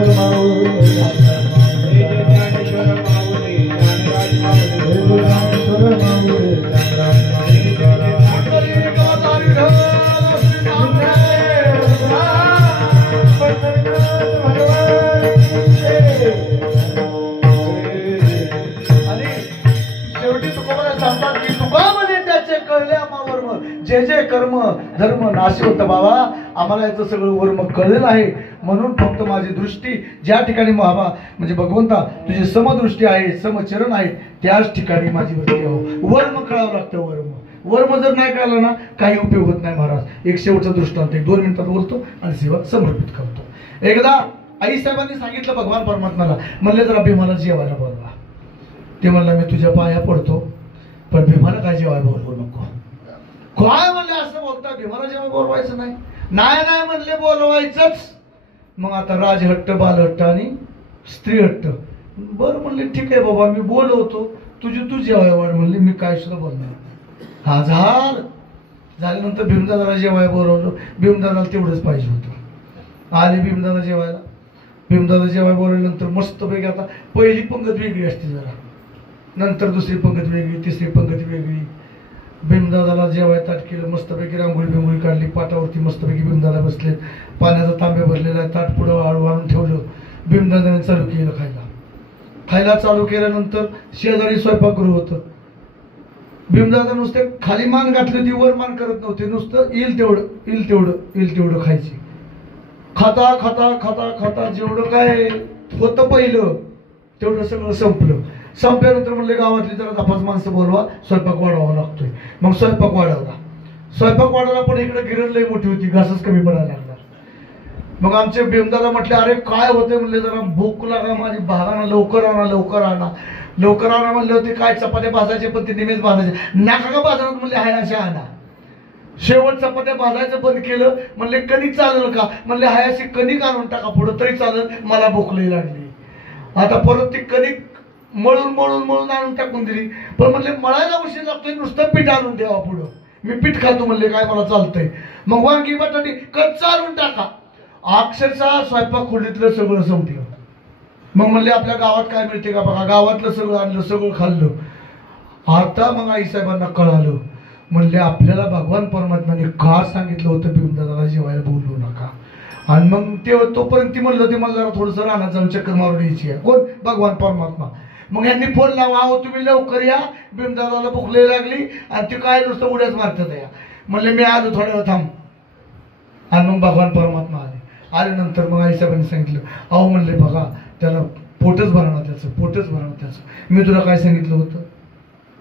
माऊली ज्ञानेश्वर माऊली ज्ञानराज माऊली ज्ञानेश्वर माऊली ज्ञानराज जे जे कर्म धर्म नाशी होतं बाबा, आम्हाला याचं सगळं वर्म कळलेलं आहे. म्हणून फक्त माझी दृष्टी ज्या ठिकाणी बाबा म्हणजे भगवंता तुझी समदृष्टी आहे, समचरण आहे, त्याच ठिकाणी माझी वृत्ती हो. वर्म कळावं लागतं. वर्म जर नाही कळलं ना काही उपयोग होत नाही महाराज. एक शेवटचा दृष्टांत 1-2 मिनिटात बोलतो आणि सेवा समर्पित करतो. एकदा आई साहेबांनी सांगितलं भगवान परमात्म्याला, म्हणले जरा भीमाला जेवायला बोलवा. ते म्हणला मी तुझ्या पाया पडतो, पण भीमाला काय जेवायला बोलवू नको. काय म्हणले असं बोलता? भीमाला जेव्हा बोलवायचं नाही? नाही म्हणले बोलवायचंच. मग आता राजहट्ट, बालहट्ट आणि स्त्री हट्ट. बरं म्हणले ठीक आहे बाबा मी बोलवतो, तुझी तू जेवाय वाढ. म्हणले मी काय सुद्धा बोलणार. झाल्यानंतर भीमदादाला जेवाय बोलवलं. भीमदादाला तेवढंच पाहिजे होतं. आले भीमदादा जेवायला. भीमदादा जेव्हा बोलल्यानंतर मस्तपैकी आता पहिली पंगत वेगळी असते जरा, नंतर दुसरी पंगत वेगळी, तिसरी पंगत वेगळी. भीमदादाला जेव्हा ताट केलं, मस्तपैकी रांगोळी बिंगोळी काढली, पाटावरती मस्तपैकी भीमदादा बसले, पाण्याचा तांबे भरलेला आहे, ताट पुढं आळू आणून ठेवलं. भीमदादाने चालू केलं खायला चालू केल्यानंतर शेजारी स्वयंपाकगृह होतं. भीमदादा नुसते खाली मान घातली होती, वर मान करत नव्हते, नुसतं येईल तेवढं खायची. खाता खाता खाता खाता जेवढं काय होतं पहिलं तेवढं सगळं संपलं. संपल्यानंतर म्हणले गावातली जरा 5 माणसं बोलवा, स्वयंपाक वाढवावा लागतोय. मग स्वयंपाक वाढवला पण इकडे गिरण लई मोठी होती, घासच कमी पडायला लागला. मग आमचे भीमदादा म्हटले, अरे काय होते म्हणले, जरा भूक लागा माझी, भागाना लवकर आणा म्हणले होते. काय चपात्या भाजायचे पण ते निमेच भाजायचे, नाका का बाजारात म्हणले हाय अशा आणा. शेवट चपात्या भाजायचं बंद केलं. म्हणले कणिक चालेल का, म्हणले हाय अशी कणिक आणून टाका पुढं तरी चालेल, मला भूक लई लागली. आता परत ती कणिक मळून आणून टाकून दिली. पण म्हणले मळायला उशीर लागतोय, नुसतं पीठ आणून द्यावा पुढं, मी पीठ खातो म्हणले, काय मला चालतंय. मग वांगी बटाटी कच्चा आणून टाका. अक्षरशः स्वयंपाक खोलीतलं सगळं संपलं. मग म्हणले आपल्या गावात काय मिळते का बघा, गावातलं सगळं आणलं, सगळं खाल्लं. आता मग आईसाहेबांना कळालं, म्हणले आपल्याला भगवान परमात्म्याने का सांगितलं होतं भीमदादाला जेवायला बोलवू नका. आणि मग ते तोपर्यंत ती म्हणलं होती मला जरा थोडंसं रानात जाऊन चक्कर मारून यायची आहे. कोण, भगवान परमात्मा. मग यांनी फोन लावा, अहो तुम्ही लवकर या, भीमदादाला भूक लई लागली आणि ते काय नुसतं उड्याच मारतात या. म्हणले मी आलो, थोड्या वेळ थांब. आणि मग भगवान परमात्मा आल्यानंतर मग आईसाहेबांनी सांगितलं, अहो म्हणले बघा त्याला पोटच भरणा त्याचं. मी तुला काय सांगितलं होतं,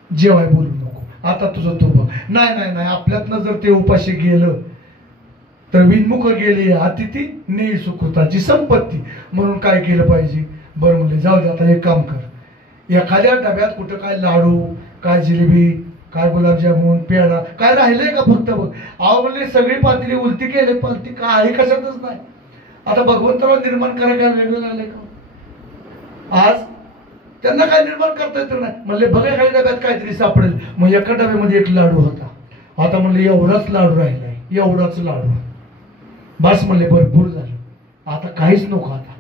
जेवाय बोलू नको, आता तुझं तू बघ. नाही आपल्यातनं जर ते उपाशी गेलं तर विनमुख गेली अतिथी ने सुकृताची संपत्ती. म्हणून काय केलं पाहिजे, बरं म्हणले जाऊ दे, आता एक काम कर, एखाद्या डब्यात कुठं काय लाडू, काय जिलेबी, काय गुलाबजामुन, पेढा काय राहिलंय का फक्त बघ. अहो म्हणले सगळी पातळी उलटी केली, पालती काही कशातच नाही. आता भगवंताला निर्माण करायला काय वेगळं झालंय का आज, त्यांना काय निर्माण करता येत नाही. म्हणले बघा एखाद्या डब्यात काहीतरी सापडेल. मग एका डब्यामध्ये एक लाडू होता. आता म्हणले एवढाच लाडू राहिलाय, एवढाच लाडू बस. म्हणले भरपूर झालं, आता काहीच नको. आता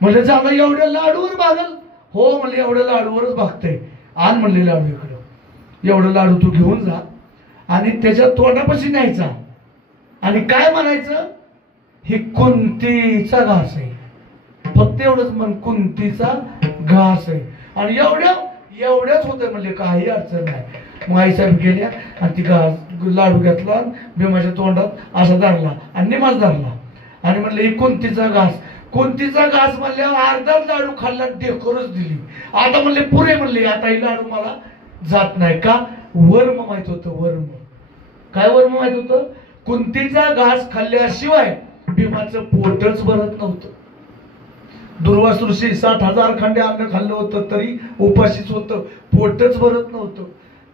म्हणले झालं एवढ्या लाडूवर भागल. हो म्हणले एवढ्या लाडूवरच भागतंय. आण म्हणले लाडू इकडं, एवढं लाडू तू घेऊन जा आणि त्याच्या तोंडापाशी न्यायचा आणि काय म्हणायचं, हे कुंतीचा घास आहे. फक्त एवढंच म्हण, कुंतीचा घास आहे. आणि एवढ्याच होतं म्हणले, काही अडचण नाही. मग आईसाहेब गेल्या आणि ती लाडू घेतला, भीमाच्या तोंडात असा धरला आणि निमास धरला आणि म्हणले ही कुंतीचा घास म्हणल्यावर अर्धाच लाडू खाल्ला, ढेकरच दिली. आता म्हणले पुरे म्हणले, आता ही लाडू मला जात नाही का. वर्म माहित होतं, वर्म काय वर्म माहित होतं, कुंतीचा घास खाल्ल्याशिवाय भीमाचं पोटच भरत नव्हतं. दुर्वास ऋषी 60,000 खंडे अन्न खाल्लं होतं तरी उपाशीच होतं, पोटच भरत नव्हतं.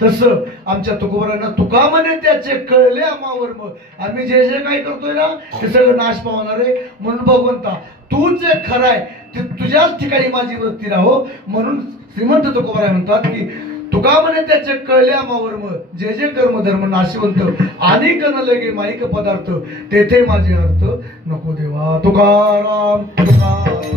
तसं आमच्या तुकोबरांना तुका म्हणे त्याचे कळले आम्हावर. मग आम्ही जे काय करतोय ना ते सगळं नाश पावणार आहे. म्हणून भगवंता तू जे खराय ते तुझ्याच ठिकाणी माझी वृत्ती राहो. म्हणून श्रीमंत तुकोबराय म्हणतात की तुका म्हणे त्याचे कळले आम्हावर, मग जे कर्म धर्म नाशिवंत आणि कन लगे माईक पदार्थ तेथे माझे अर्थ नको देवा. तुकाराम तुकाराम.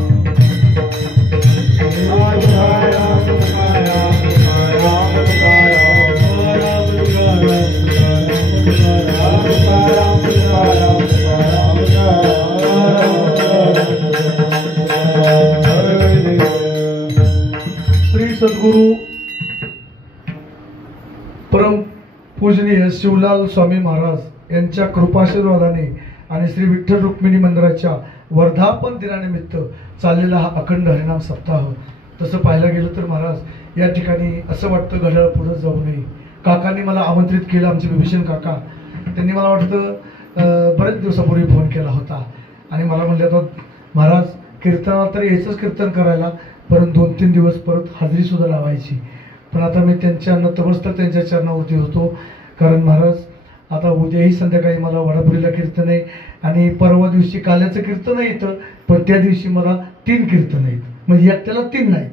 श्री सद्गुरु परम पूजनीय शिवलाल स्वामी महाराज यांच्या कृपाशीर्वादाने आणि श्री विठ्ठल रुक्मिणी मंदिराच्या वर्धापन दिनानिमित्त चाललेला हा अखंड हरिनाम सप्ताह. तसं पाहायला गेलं तर महाराज या ठिकाणी असं वाटतं घड्याळ पुढे जाऊ नये. काकांनी मला आमंत्रित केलं, आमचे विभीषण काका. त्यांनी मला वाटतं बरेच दिवसापूर्वी फोन केला होता आणि मला म्हणले आता महाराज कीर्तनात तर यायचंच कीर्तन करायला, परंतु 2-3 दिवस परत हाजरी सुद्धा लावायची. पण आता मी त्यांच्या नतमस्तक त्यांच्या चरणावरती होतो. कारण महाराज आता उद्याही संध्याकाळी मला वडापुरीला कीर्तन आहे आणि परवा दिवशी काल्याचं कीर्तन आहे इथं. पण त्या दिवशी मला 3 कीर्तन आहेत, म्हणजे एकट्याला 3 नाहीत.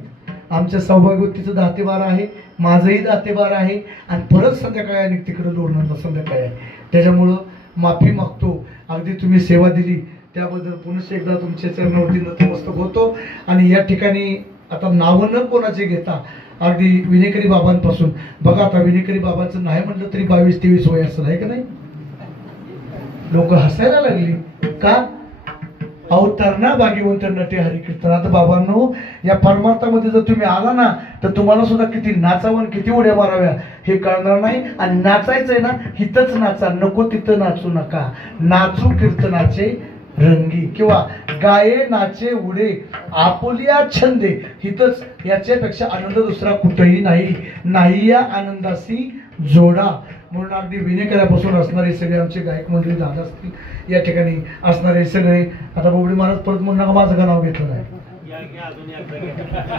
आमच्या सौभाग्यवतीचं 10 ते 12 आहे, माझंही 10 ते 12 आहे आणि परत संध्याकाळी आणि तिकडं लोणारला संध्याकाळी आहे. त्याच्यामुळं माफी मागतो. अगदी तुम्ही सेवा दिली त्याबद्दल पुन्हा एकदा तुमच्या चरणावरती नतमस्तक होतो. आणि या ठिकाणी आता नावं न कोणाचे घेता अगदी विनेकरी बाबांपासून बघा, आता विनेकरी बाबांचं नाही म्हटलं तरी 22-23 वय असं आहे का नाही? लोक हसायला लागली का? अवतरणा भाग्यवंत नटे हरिकीर्तन. आता बाबांनो, या परमार्थामध्ये जर तुम्ही आला ना तर तुम्हाला सुद्धा किती नाचावं किती उड्या माराव्या हे कळणार नाही. आणि नाचायचंय ना हिथंच नाचा, नको तिथं नाचू नका. नाचू कीर्तनाचे रंगी किंवा गाये नाचे उडे आपुलिया छंदे, हिथंच. याच्यापेक्षा आनंद दुसरा कुठेही नाही. नाही या आनंदाशी जोडा. म्हणून अगदी विनेकऱ्यापासून असणारे सगळे आमचे गायक मंडळी दादा असतील, या ठिकाणी असणारे सगळे. आता बोबडे महाराज परत म्हणून नका माझं का नाव घेतलं नाही.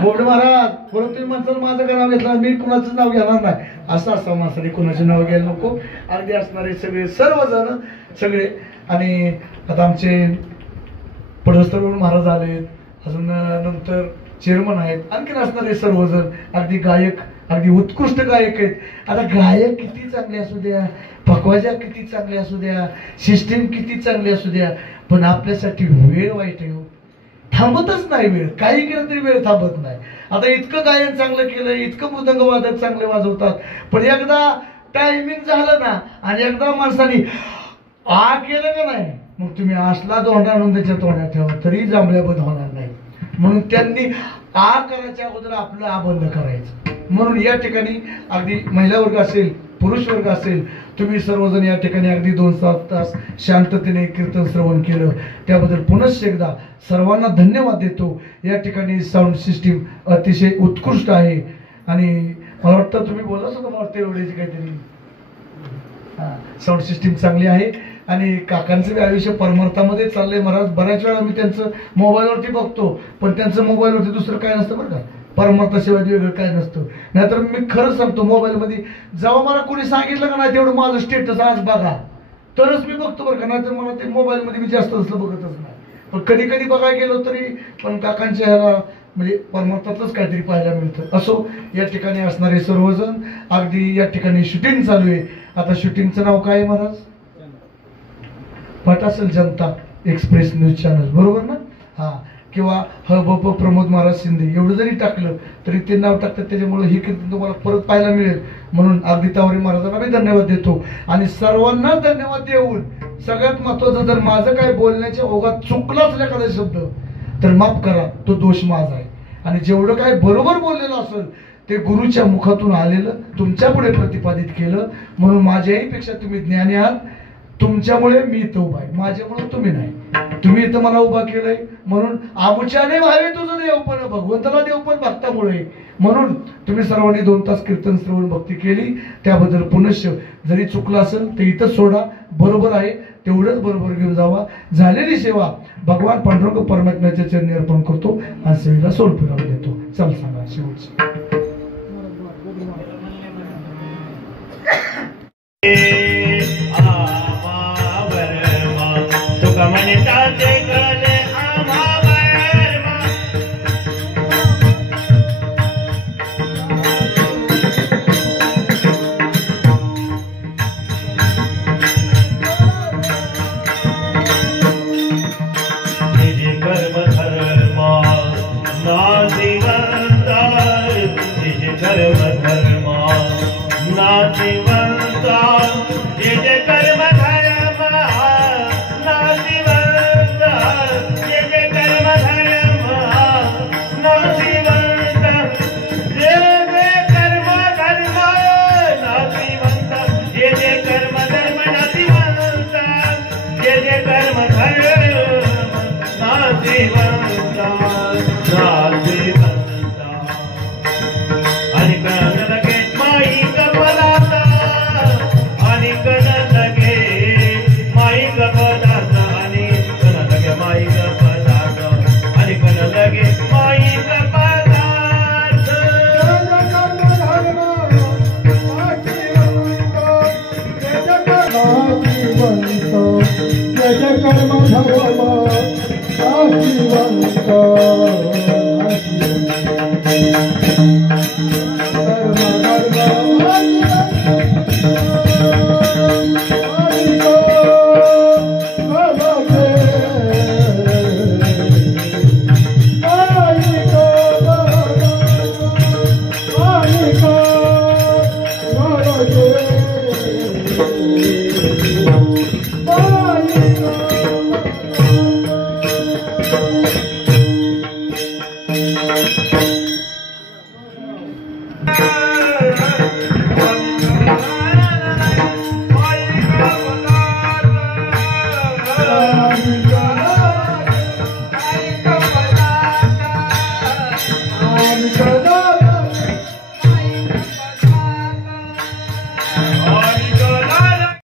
बोबडे महाराज परत तुम्ही म्हणताल माझं का नाव घेतलं, मी कुणाचं नाव घेणार नाही. असं माणसाने कुणाचे नाव घ्यायला नको. अगदी असणारे सगळे सर्वजण सगळे. आणि आता आमचे पडस्तरवरून महाराज आले, अजून नंतर चेअरमन आहेत, आणखीन असणारे सर्वजण अगदी गायक, अगदी उत्कृष्ट गायक आहेत. आता गायक किती चांगले असू द्या, पकवाजा किती चांगले असू द्या, सिस्टीम किती चांगली असू द्या, पण आपल्यासाठी वेळ वाईट आहे. थांबतच नाही वेळ. काही केलं तरी वेळ थांबत नाही. आता इतकं गायन चांगलं केलंय, इतकं मृदंग वादक चांगले वाजवतात, पण एकदा टायमिंग झालं ना आणि एकदा माणसाने आ केलं का नाही, मग तुम्ही असला दोंडा आणून त्याच्या तोंडात ठेवा तरी जांभळ्या बंद होणार नाही. म्हणून त्यांनी आ करायच्या अगोदर आपलं आ बंद करायचं. म्हणून या ठिकाणी अगदी महिला वर्ग असेल, पुरुष वर्ग असेल, तुम्ही सर्वजण या ठिकाणी अगदी 2-7 तास शांततेने कीर्तन श्रवण केलं, त्याबद्दल पुनश्च एकदा सर्वांना धन्यवाद देतो. या ठिकाणी साऊंड सिस्टीम अतिशय उत्कृष्ट आहे. आणि मला वाटतं तुम्ही बोला सुद्धा, मला वाटतं एवढ्याची काहीतरी साऊंड सिस्टीम चांगली आहे. आणि काकांचं बी आयुष्य परमार्थामध्ये चाललंय महाराज. बऱ्याच वेळा मी त्यांचं मोबाईलवरती बघतो, पण त्यांचं मोबाईलवरती दुसरं काय नसतं बरं का, परमार्थाशिवाय वेगळं काय नसतं. नाहीतर मी खरं सांगतो, मोबाईलमध्ये जेव्हा मला कोणी सांगितलं का नाही तेवढं माझं स्टेटस आज बघा तरच मी बघतो बरं का, नाहीतर मला ते मोबाईलमध्ये मी जास्त असलं बघतच नाही. पण कधी कधी बघायला गेलो तरी पण काकांच्या ह्याला म्हणजे परमार्थातच काहीतरी पाहायला मिळतं. असो, या ठिकाणी असणारे सर्वजण अगदी या ठिकाणी शूटिंग चालू आहे. आता शूटिंगचं नाव काय आहे महाराज? पट असेल जनता एक्सप्रेस न्यूज चॅनल, बरोबर ना? हा. किंवा ह.ब.प. प्रमोद महाराज शिंदे एवढं जरी टाकलं तरी ते नाव टाकतात, त्याच्यामुळे ही कीर्तन तुम्हाला परत पाहायला मिळेल. म्हणून अगदी तावरे महाराजांना मी धन्यवाद देतो. आणि सर्वांनाच धन्यवाद देऊन सगळ्यात महत्वाचं, जर माझं काय बोलण्याच्या ओघात चुकला असेल एखादा शब्द तर माफ करा, तो दोष माझा आहे. आणि जेवढं काय बरोबर बोललेलं असेल ते गुरुच्या मुखातून आलेलं तुमच्या पुढे प्रतिपादित केलं. म्हणून माझ्याही पेक्षा तुम्ही ज्ञानी आहात. तुमच्यामुळे मी इथं उभा आहे, माझ्यामुळे तुम्ही नाही. तुम्ही इथं मला उभा केलंय म्हणून आमुच्याने व्हावे तुझं देव, पण भगवंताला देव पण भक्तामुळे. म्हणून तुम्ही सर्वांनी 2 तास कीर्तन श्रवण भक्ती केली, त्याबद्दल पुनश्च. जरी चुकलं असेल तर इथंच सोडा, बरोबर आहे तेवढंच बरोबर घेऊन जावा. झालेली सेवा भगवान पांडुरंग परमात्म्याच्या चरणी अर्पण करतो आणि सेवेला सोड फिरावा देतो. चल सांगा शेवटचं. कर्म